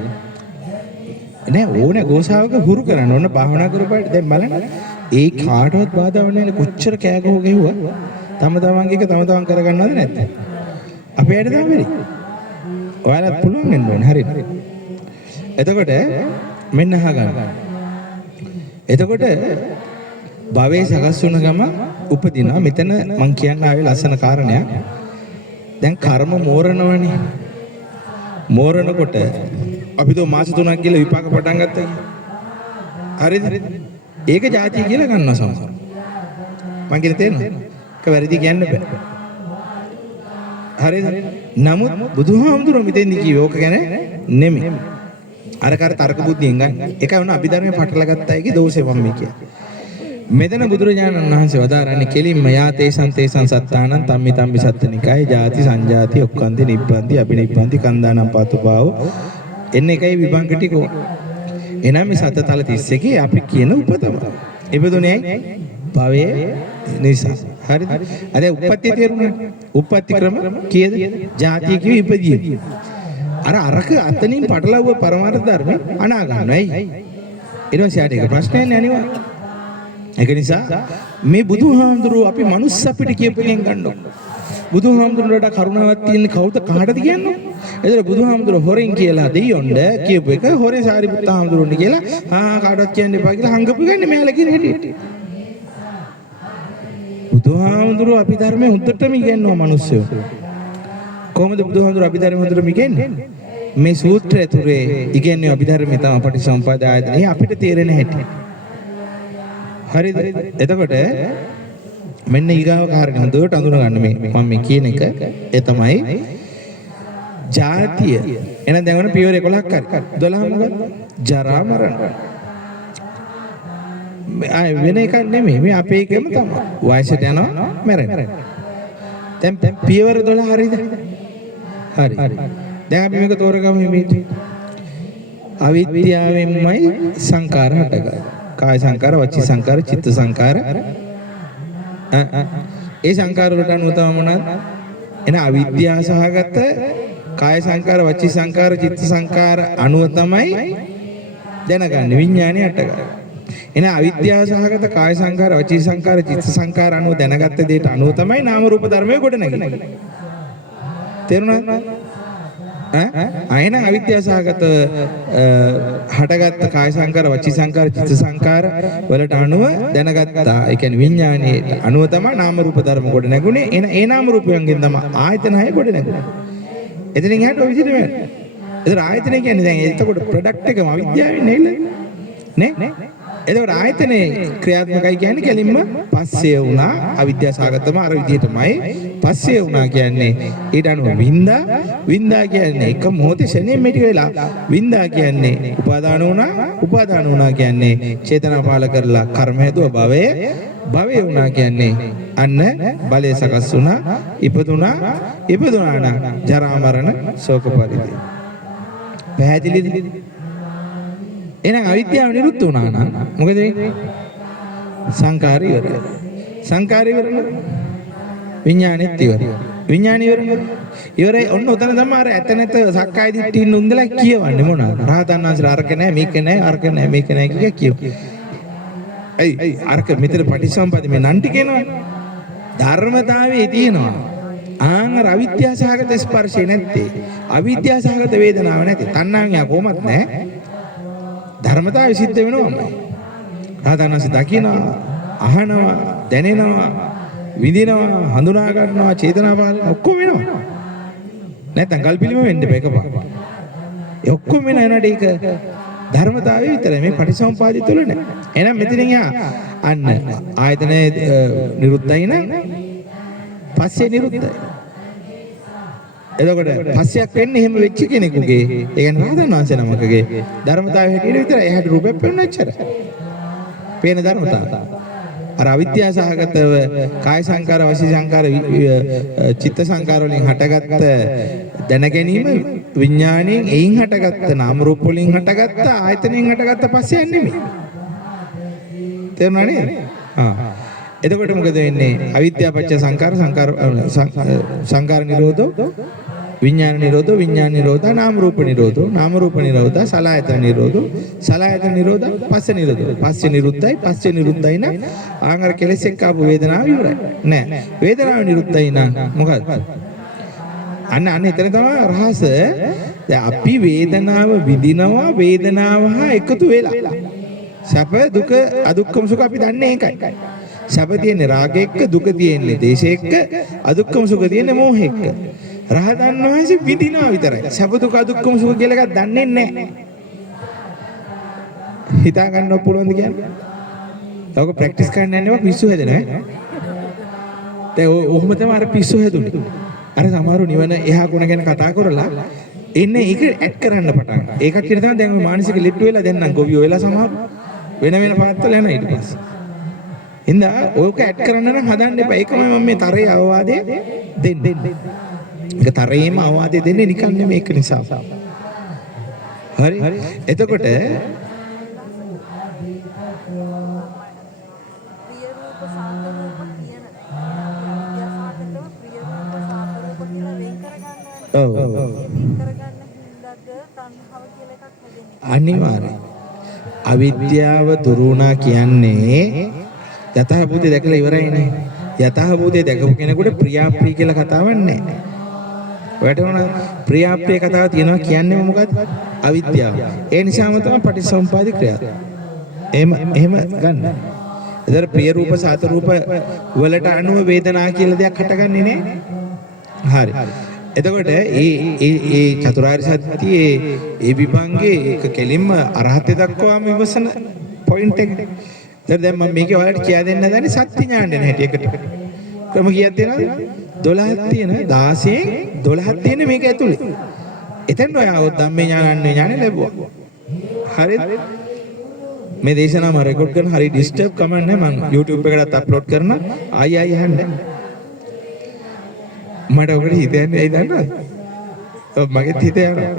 නෑ ඕනේ ගෝසාවක හුරු කරන්න ඕන භාවනා කරපාට දැන් බලන්න ඒ කාටවත් බාධා වෙන්නේ නැහැ. කොච්චර කෑගහුව ගෙව්වා තම තමන්ගේ එක තම තමන් කරගන්නවද නැද්ද? අපි ඇයිද තමයි බැරි. ඔයාලත් පුළුවන් වෙන්න ඕනේ හරියට. එතකොට මෙන්න අහගන්න. එතකොට භවයේ සකස් වුණ ගම උපදිනවා. මෙතන මං කියන්න ආවේ ලස්සන කාරණයක්. දැන් කර්ම මෝරනවනේ. මෝරනකොට අපි તો මාස 3ක් ගිහලා විපාක පටන් ගත්තා කියන්නේ. හරිද? ඒක ಜಾති කියලා ගන්නවා සමහර. මං කියන තේරෙනවද? ඒක වැරදි කියන්න බෑ. හරිද? නමුත් බුදුහාමුදුරුවෝ මෙතෙන්දි කිව්වේ ඕක ගැන නෙමෙයි. අර තර්ක බුද්ධියෙන් ගන්න. ඒකයි වුණ අභිධර්මයේ පටල ගත්ත අයගේ දෝෂේ මම මේ කියන්නේ. මෙතන බුදුරජාණන් වහන්සේ වදාරන්නේ කෙලින්ම යා තේසං සත්තානං තම්මි තම්මි සත්තනිකාය ජාති සංජාති ඔක්කන්ති නිබ්බන්ති අබිනිබ්බන්ති කන්දානම් පාතුපාව එන්න එකයි විභංග ටික. එනම් මේ සතතල 31 අපි කියන උපතම. ඉපදුනේ භවයේ නිසා. හරිද? අද උප්පත්ති තේරුණා. උප්පත්ති ක්‍රම කීයද? ජාතිය කිව්ව ඉපදීම. අරක අතනින් පටලවුව පරමාර්ථ ධර්ම අනා ගන්නවයි. ඊට පස්සේ ආට ඒක ප්‍රශ්නයක් නෑ අනිවාර්යයෙන්. ඒක නිසා මේ බුදුහාමුදුරුවෝ අපි මනුස්ස අපිට කියපු එකෙන් ගන්නකො. බුදුහාමුදුරුවන්ට කරුණාවක් තියෙන කවුද කාටද කියන්නේ? එතන බුදුහාමුදුරුවෝ හොරෙන් කියලා දෙයියොන්ඩ කියපු එක හොරේ සාරිපුත්ත හාමුදුරුවන්ට කියලා කාටවත් කියන්න එපා කියලා හංගපු ගන්නේ මෙයාලා කියන හැටියට. බුදුහාමුදුරුවෝ අපි ධර්මයේ හොඳටම ඉගෙනනවා මිනිස්සු. කොහොමද බුදුහාමුදුරුවෝ අපි ධර්මයේ හොඳටම ඉගෙනන්නේ? මේ සූත්‍රය තුරේ ඉගෙනන්නේ අපි ධර්මයේ තමයි පටිසම්පාද ආයතනය අපිට තේරෙන හැටි. හරිද? එතකොට මෙන්න ඊගාව කාරණේ හොඳට අඳුන ගන්න මේ මම මේ කියන එක ඒ තමයි ජාතිය. එහෙනම් දැන් වුණ පියවර 11ක් හරි 12 මොකද? ජරා මරණ. ආය වෙන එකක් නෙමෙයි මේ අපේ එකම තමයි. වයසට යනවා මැරෙනවා. දැන් පියවර 12 හරිද? හරි. දැන් අපි මේක තෝරගමු මේ අවිද්‍යාවෙන්මයි සංකාර හටගන්නේ. කාය සංකාර, වචී සංකාර, චිත්ත සංකාර. ඒ සංකාර වලට අනුව තමයි මොනවාද? එන අවිද්‍යාව සහගත කාය සංකාර, වචී සංකාර, චිත්ත සංකාර අනුව තමයි දැනගන්නේ විඥානය හටගන්නේ. එන අවිද්‍යාව සහගත කාය සංකාර, වචී සංකාර, චිත්ත සංකාර අනුව දැනගත්ත දෙයට අනුව තමයි නාම රූප ධර්මයේ ගොඩ නැගෙන්නේ. තේරුණාද? අයන අවිද්‍යාව සහගත හටගත්ත කාය සංකාර, වචී සංකාර, චිත්ත සංකාර වලට අනුව දැනගත්තා. ඒ කියන්නේ විඥානයේ අනුව තමයි නාම රූප ධර්ම ගොඩ නැගුණේ. එන ඒ නාම රූපයෙන් තමයි ආයතන හය ගොඩ නැගුණේ. එතනින් එහාට ඔය විදිහට වෙන්නේ. ඒතර ආයතනය කියන්නේ දැන් එතකොට ප්‍රොඩක්ට් එකම අවිද්‍යාවෙන් නේ? එතකොට ආයතනේ ක්‍රියාත්මකයි කියන්නේ කෙලින්ම පස්සේ වුණා අවිද්‍යාව සහගතම අර විදිහටමයි පස්සේ වුණා කියන්නේ ඊට අනුව වින්දා කියන්නේ එක මොහොතේ ශරණයෙන් මෙටි වෙලා වින්දා කියන්නේ උපාදාන වුණා කියන්නේ චේතනා පාල කරලා කර්ම හේතුව භවය වුණා කියන්නේ අන්න බලය සකස් වුණා ඉපදුනා නම් ජරා මරණ ශෝක පරිදේ පැහැදිලිද? එහෙනම් අවිද්‍යාව නිරුද්ධ වුණා නම් මොකද වෙන්නේ? සංකාර ඉවරයි. සංකාර ඉවරයි. විඥානෙත් ඉවරයි. විඥාන ඉවරයි. ඔන්න උතන තමයි අර ඇත නැත සක්කාය දිට්ඨියින් උන්දලා කියවන්නේ මොනවාද? රහතන් වහන්සේලා අරක නැහැ මේක නැහැ අරක නැහැ මේක නැහැ කිය කියව. ඇයි අරක මෙතන පටිසම්පද මේ නන්ටි කියනවා. ධර්මතාවයේ තියෙනවා. අර අවිද්‍යාසහගත ස්පර්ශය නැත්තේ. අවිද්‍යාසහගත වේදනාව නැත්තේ. තණ්හාවෙන් කොහොමත් නැහැ. ධර්මතාවය සිද්ධ වෙනවමයි. රහතන් වහන්සේ දකිනවා, අහනවා, දැනෙනවා, විඳිනවා, හඳුනා ගන්නවා, චේතනා පාලන ඔක්කොම වෙනවා. නැත්තම් කල්පිලිම වෙන්න බෑ එකපාර. ඒ ඔක්කොම වෙන එනට ඒක ධර්මතාවය විතරයි. මේ පටිසම්පාදිත තුළ නෑ. එහෙනම් මෙතනින් අන්න ආයතනේ නිරුද්ධයි නම් පස්සේ නිරුද්ධයි. එතකොට පස්සයක් වෙන්නේ එහෙම වෙච්ච කෙනෙකුගේ ඒ කියන්නේ රහතන් වහන්සේ නමකගේ ධර්මතාවය හැටියට විතරයි. එහාට රූපෙත් පෙන්වන්න එච්චර. පේන ධර්මතාව. අර අවිද්‍යාව සහගතව කාය සංකාර, වචී සංකාර, චිත්ත සංකාර වලින් හටගත්ත දැන ගැනීම විඥාණයෙන් එයින් හටගත්ත නාම රූප වලින් හටගත්ත ආයතනෙන් හටගත්ත පස්සේ නෙමෙයි. තේරුණා නේද? එතකොට මොකද වෙන්නේ? අවිද්‍යාව පත්‍ය සංකාර නිරෝධෝ විඥාන නිරෝධෝ විඥාන නිරෝධා නාම රූප නිරෝධෝ නාම රූප නිරෝධා සලආයතන නිරෝධෝ සලආයතන නිරෝධා පස්ස නිරෝධෝ පස්ස නිරුද්ධයි පස්ස නිරුද්ධයි නම් ආංගර කෙලෙස් එක්ක ආපු වේදනාව ඉවරයි නෑ වේදනාව නිරුද්ධයි නම් මොකද්ද අන්න එතන තමයි රහස දැන් අපි වේදනාව විඳිනවා වේදනාව හා එකතු වෙලා සැප දුක අදුක්කම සුඛ අපි දන්නේ ඒකයි සැප තියෙන්නේ රාගය එක්ක දුක තියෙන්නේ දේශය එක්ක අදුක්කම සුඛ තියෙන්නේ මෝහය එක්ක රහතන් වහන්සේ විඳිනවා විතරයි සැප දුක අදුක්කම සුඛ කියලා එකක් දන්නේ නැහැ හිතා ගන්න පුළුවන්ද කියන්නේ ඔක ප්‍රැක්ටිස් කරන්න යන්නේ පිස්සු හැදෙන ඈ දැන් ඔහොම තමයි අර පිස්සු හැදුනේ අර සමහරව නිවන එහා ගුණ ගැන කතා කරලා එන්නේ ඒක ඇඩ් කරන්න පටන් ගන්නවා ඒ කට්ටියට තමයි දැන් මේ මානසික ලිට්ටු වෙලා දැන් නම් ගොවියෝ වෙලා සමහර වෙන පාත්තල යනවා ඊට පස්සේ ඉඳා ඔයක ඇඩ් කරන්න නම් හදන්න එපා ඒකමයි මම මේ තරේ අවවාදය දෙන්නේ ඒක තරේම අවවාදය දෙන්නේ නිකන් නෙමෙයි ඒක නිසා හරි එතකොට අනිවාර්යයෙන් අවිද්‍යාව දුරු වුණා කියන්නේ යථාභූතය දැකලා ඉවරයිනේ. යථාභූතය දැකපු කෙනෙකුට ප්‍රියාප්‍රිය කියලා කතාවක් නැහැ. ඔයාලට මොන ප්‍රියාප්‍රිය කතාව තියෙනවා කියන්නේ මොකද්ද? අවිද්‍යාව. ඒ නිසාම තමයි පටිච්චසමුප්පාද ක්‍රියාව. එහෙම ගන්න. ඒතර ප්‍රිය රූප සාත රූප වලට අනුව වේදනා කියලා දෙයක් හටගන්නේ නැහැ. හරි. එතකොට ඒ චතුරාර්ය සත්‍යයේ ඒ විභංගේ ඒක කෙලින්ම අරහතේ දක්වාම විමසන පොයින්ට් එක. දැන් මම මේකේ ඔයාලට කියා දෙන්න හදන්නේ සත්‍ය ඥාන දෙන හැටි එකට. ක්‍රම කීයක් තියෙනවද? 12ක් තියෙන 16 12ක් තියෙන මේක ඇතුලේ. එතෙන් ඔයාව ධම්මේ ඥාන අන්නේ ඥාන ලැබුවා. හරිද? මේ දේශනාව මම රෙකෝඩ් කරන හරි ඩිස්ටර්බ් කමක් නැහැ මම YouTube එකකට අප්ලෝඩ් කරන ආයි අහන්න. මට ඔකට හිතන්නේ ඇයි දන්නවද? මගෙත් හිත යනවා.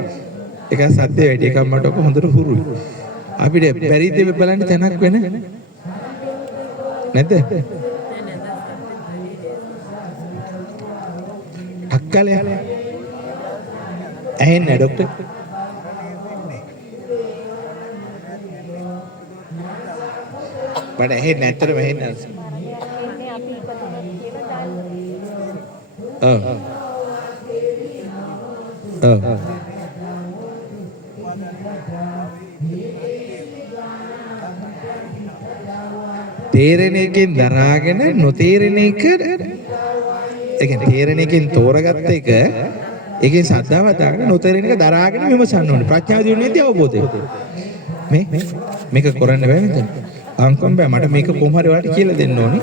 ඒක සත්‍ය වැඩි එකක් මට ඔක හොඳට හුරුයි. අපිට බැරිද බලන්න තැනක් වෙන නැද්ද? අක්කලේ ඇහෙන්නේ ડોක්ටර්? මට ඇහෙන්නේ නැත්තර ඇහෙන්නේ නැහැ. තේරෙන එකෙන් දරාගෙන නොතේරෙන එක ඒ කියන්නේ තේරෙන එකෙන් තෝරගත්ත එක ඒකේ සද්ධාව දාගෙන නොතේරෙන එක දරාගෙන විමසන්න ඕනේ ප්‍රඥාව දිනුනේදී අවබෝධය මේක කරන්න බෑ නේද අංකම් බෑ මට මේක කොහොම හරි ඔයාලට කියලා දෙන්න ඕනේ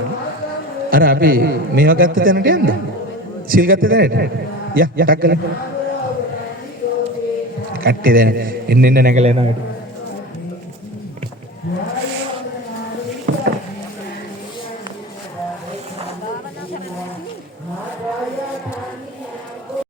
අර අපි මේව ගත්ත තැනට යන්න සිල් ගත්ත තැනට යා ටක් කරලා කට්ටේ දැන් එන්න නැගලා යනවා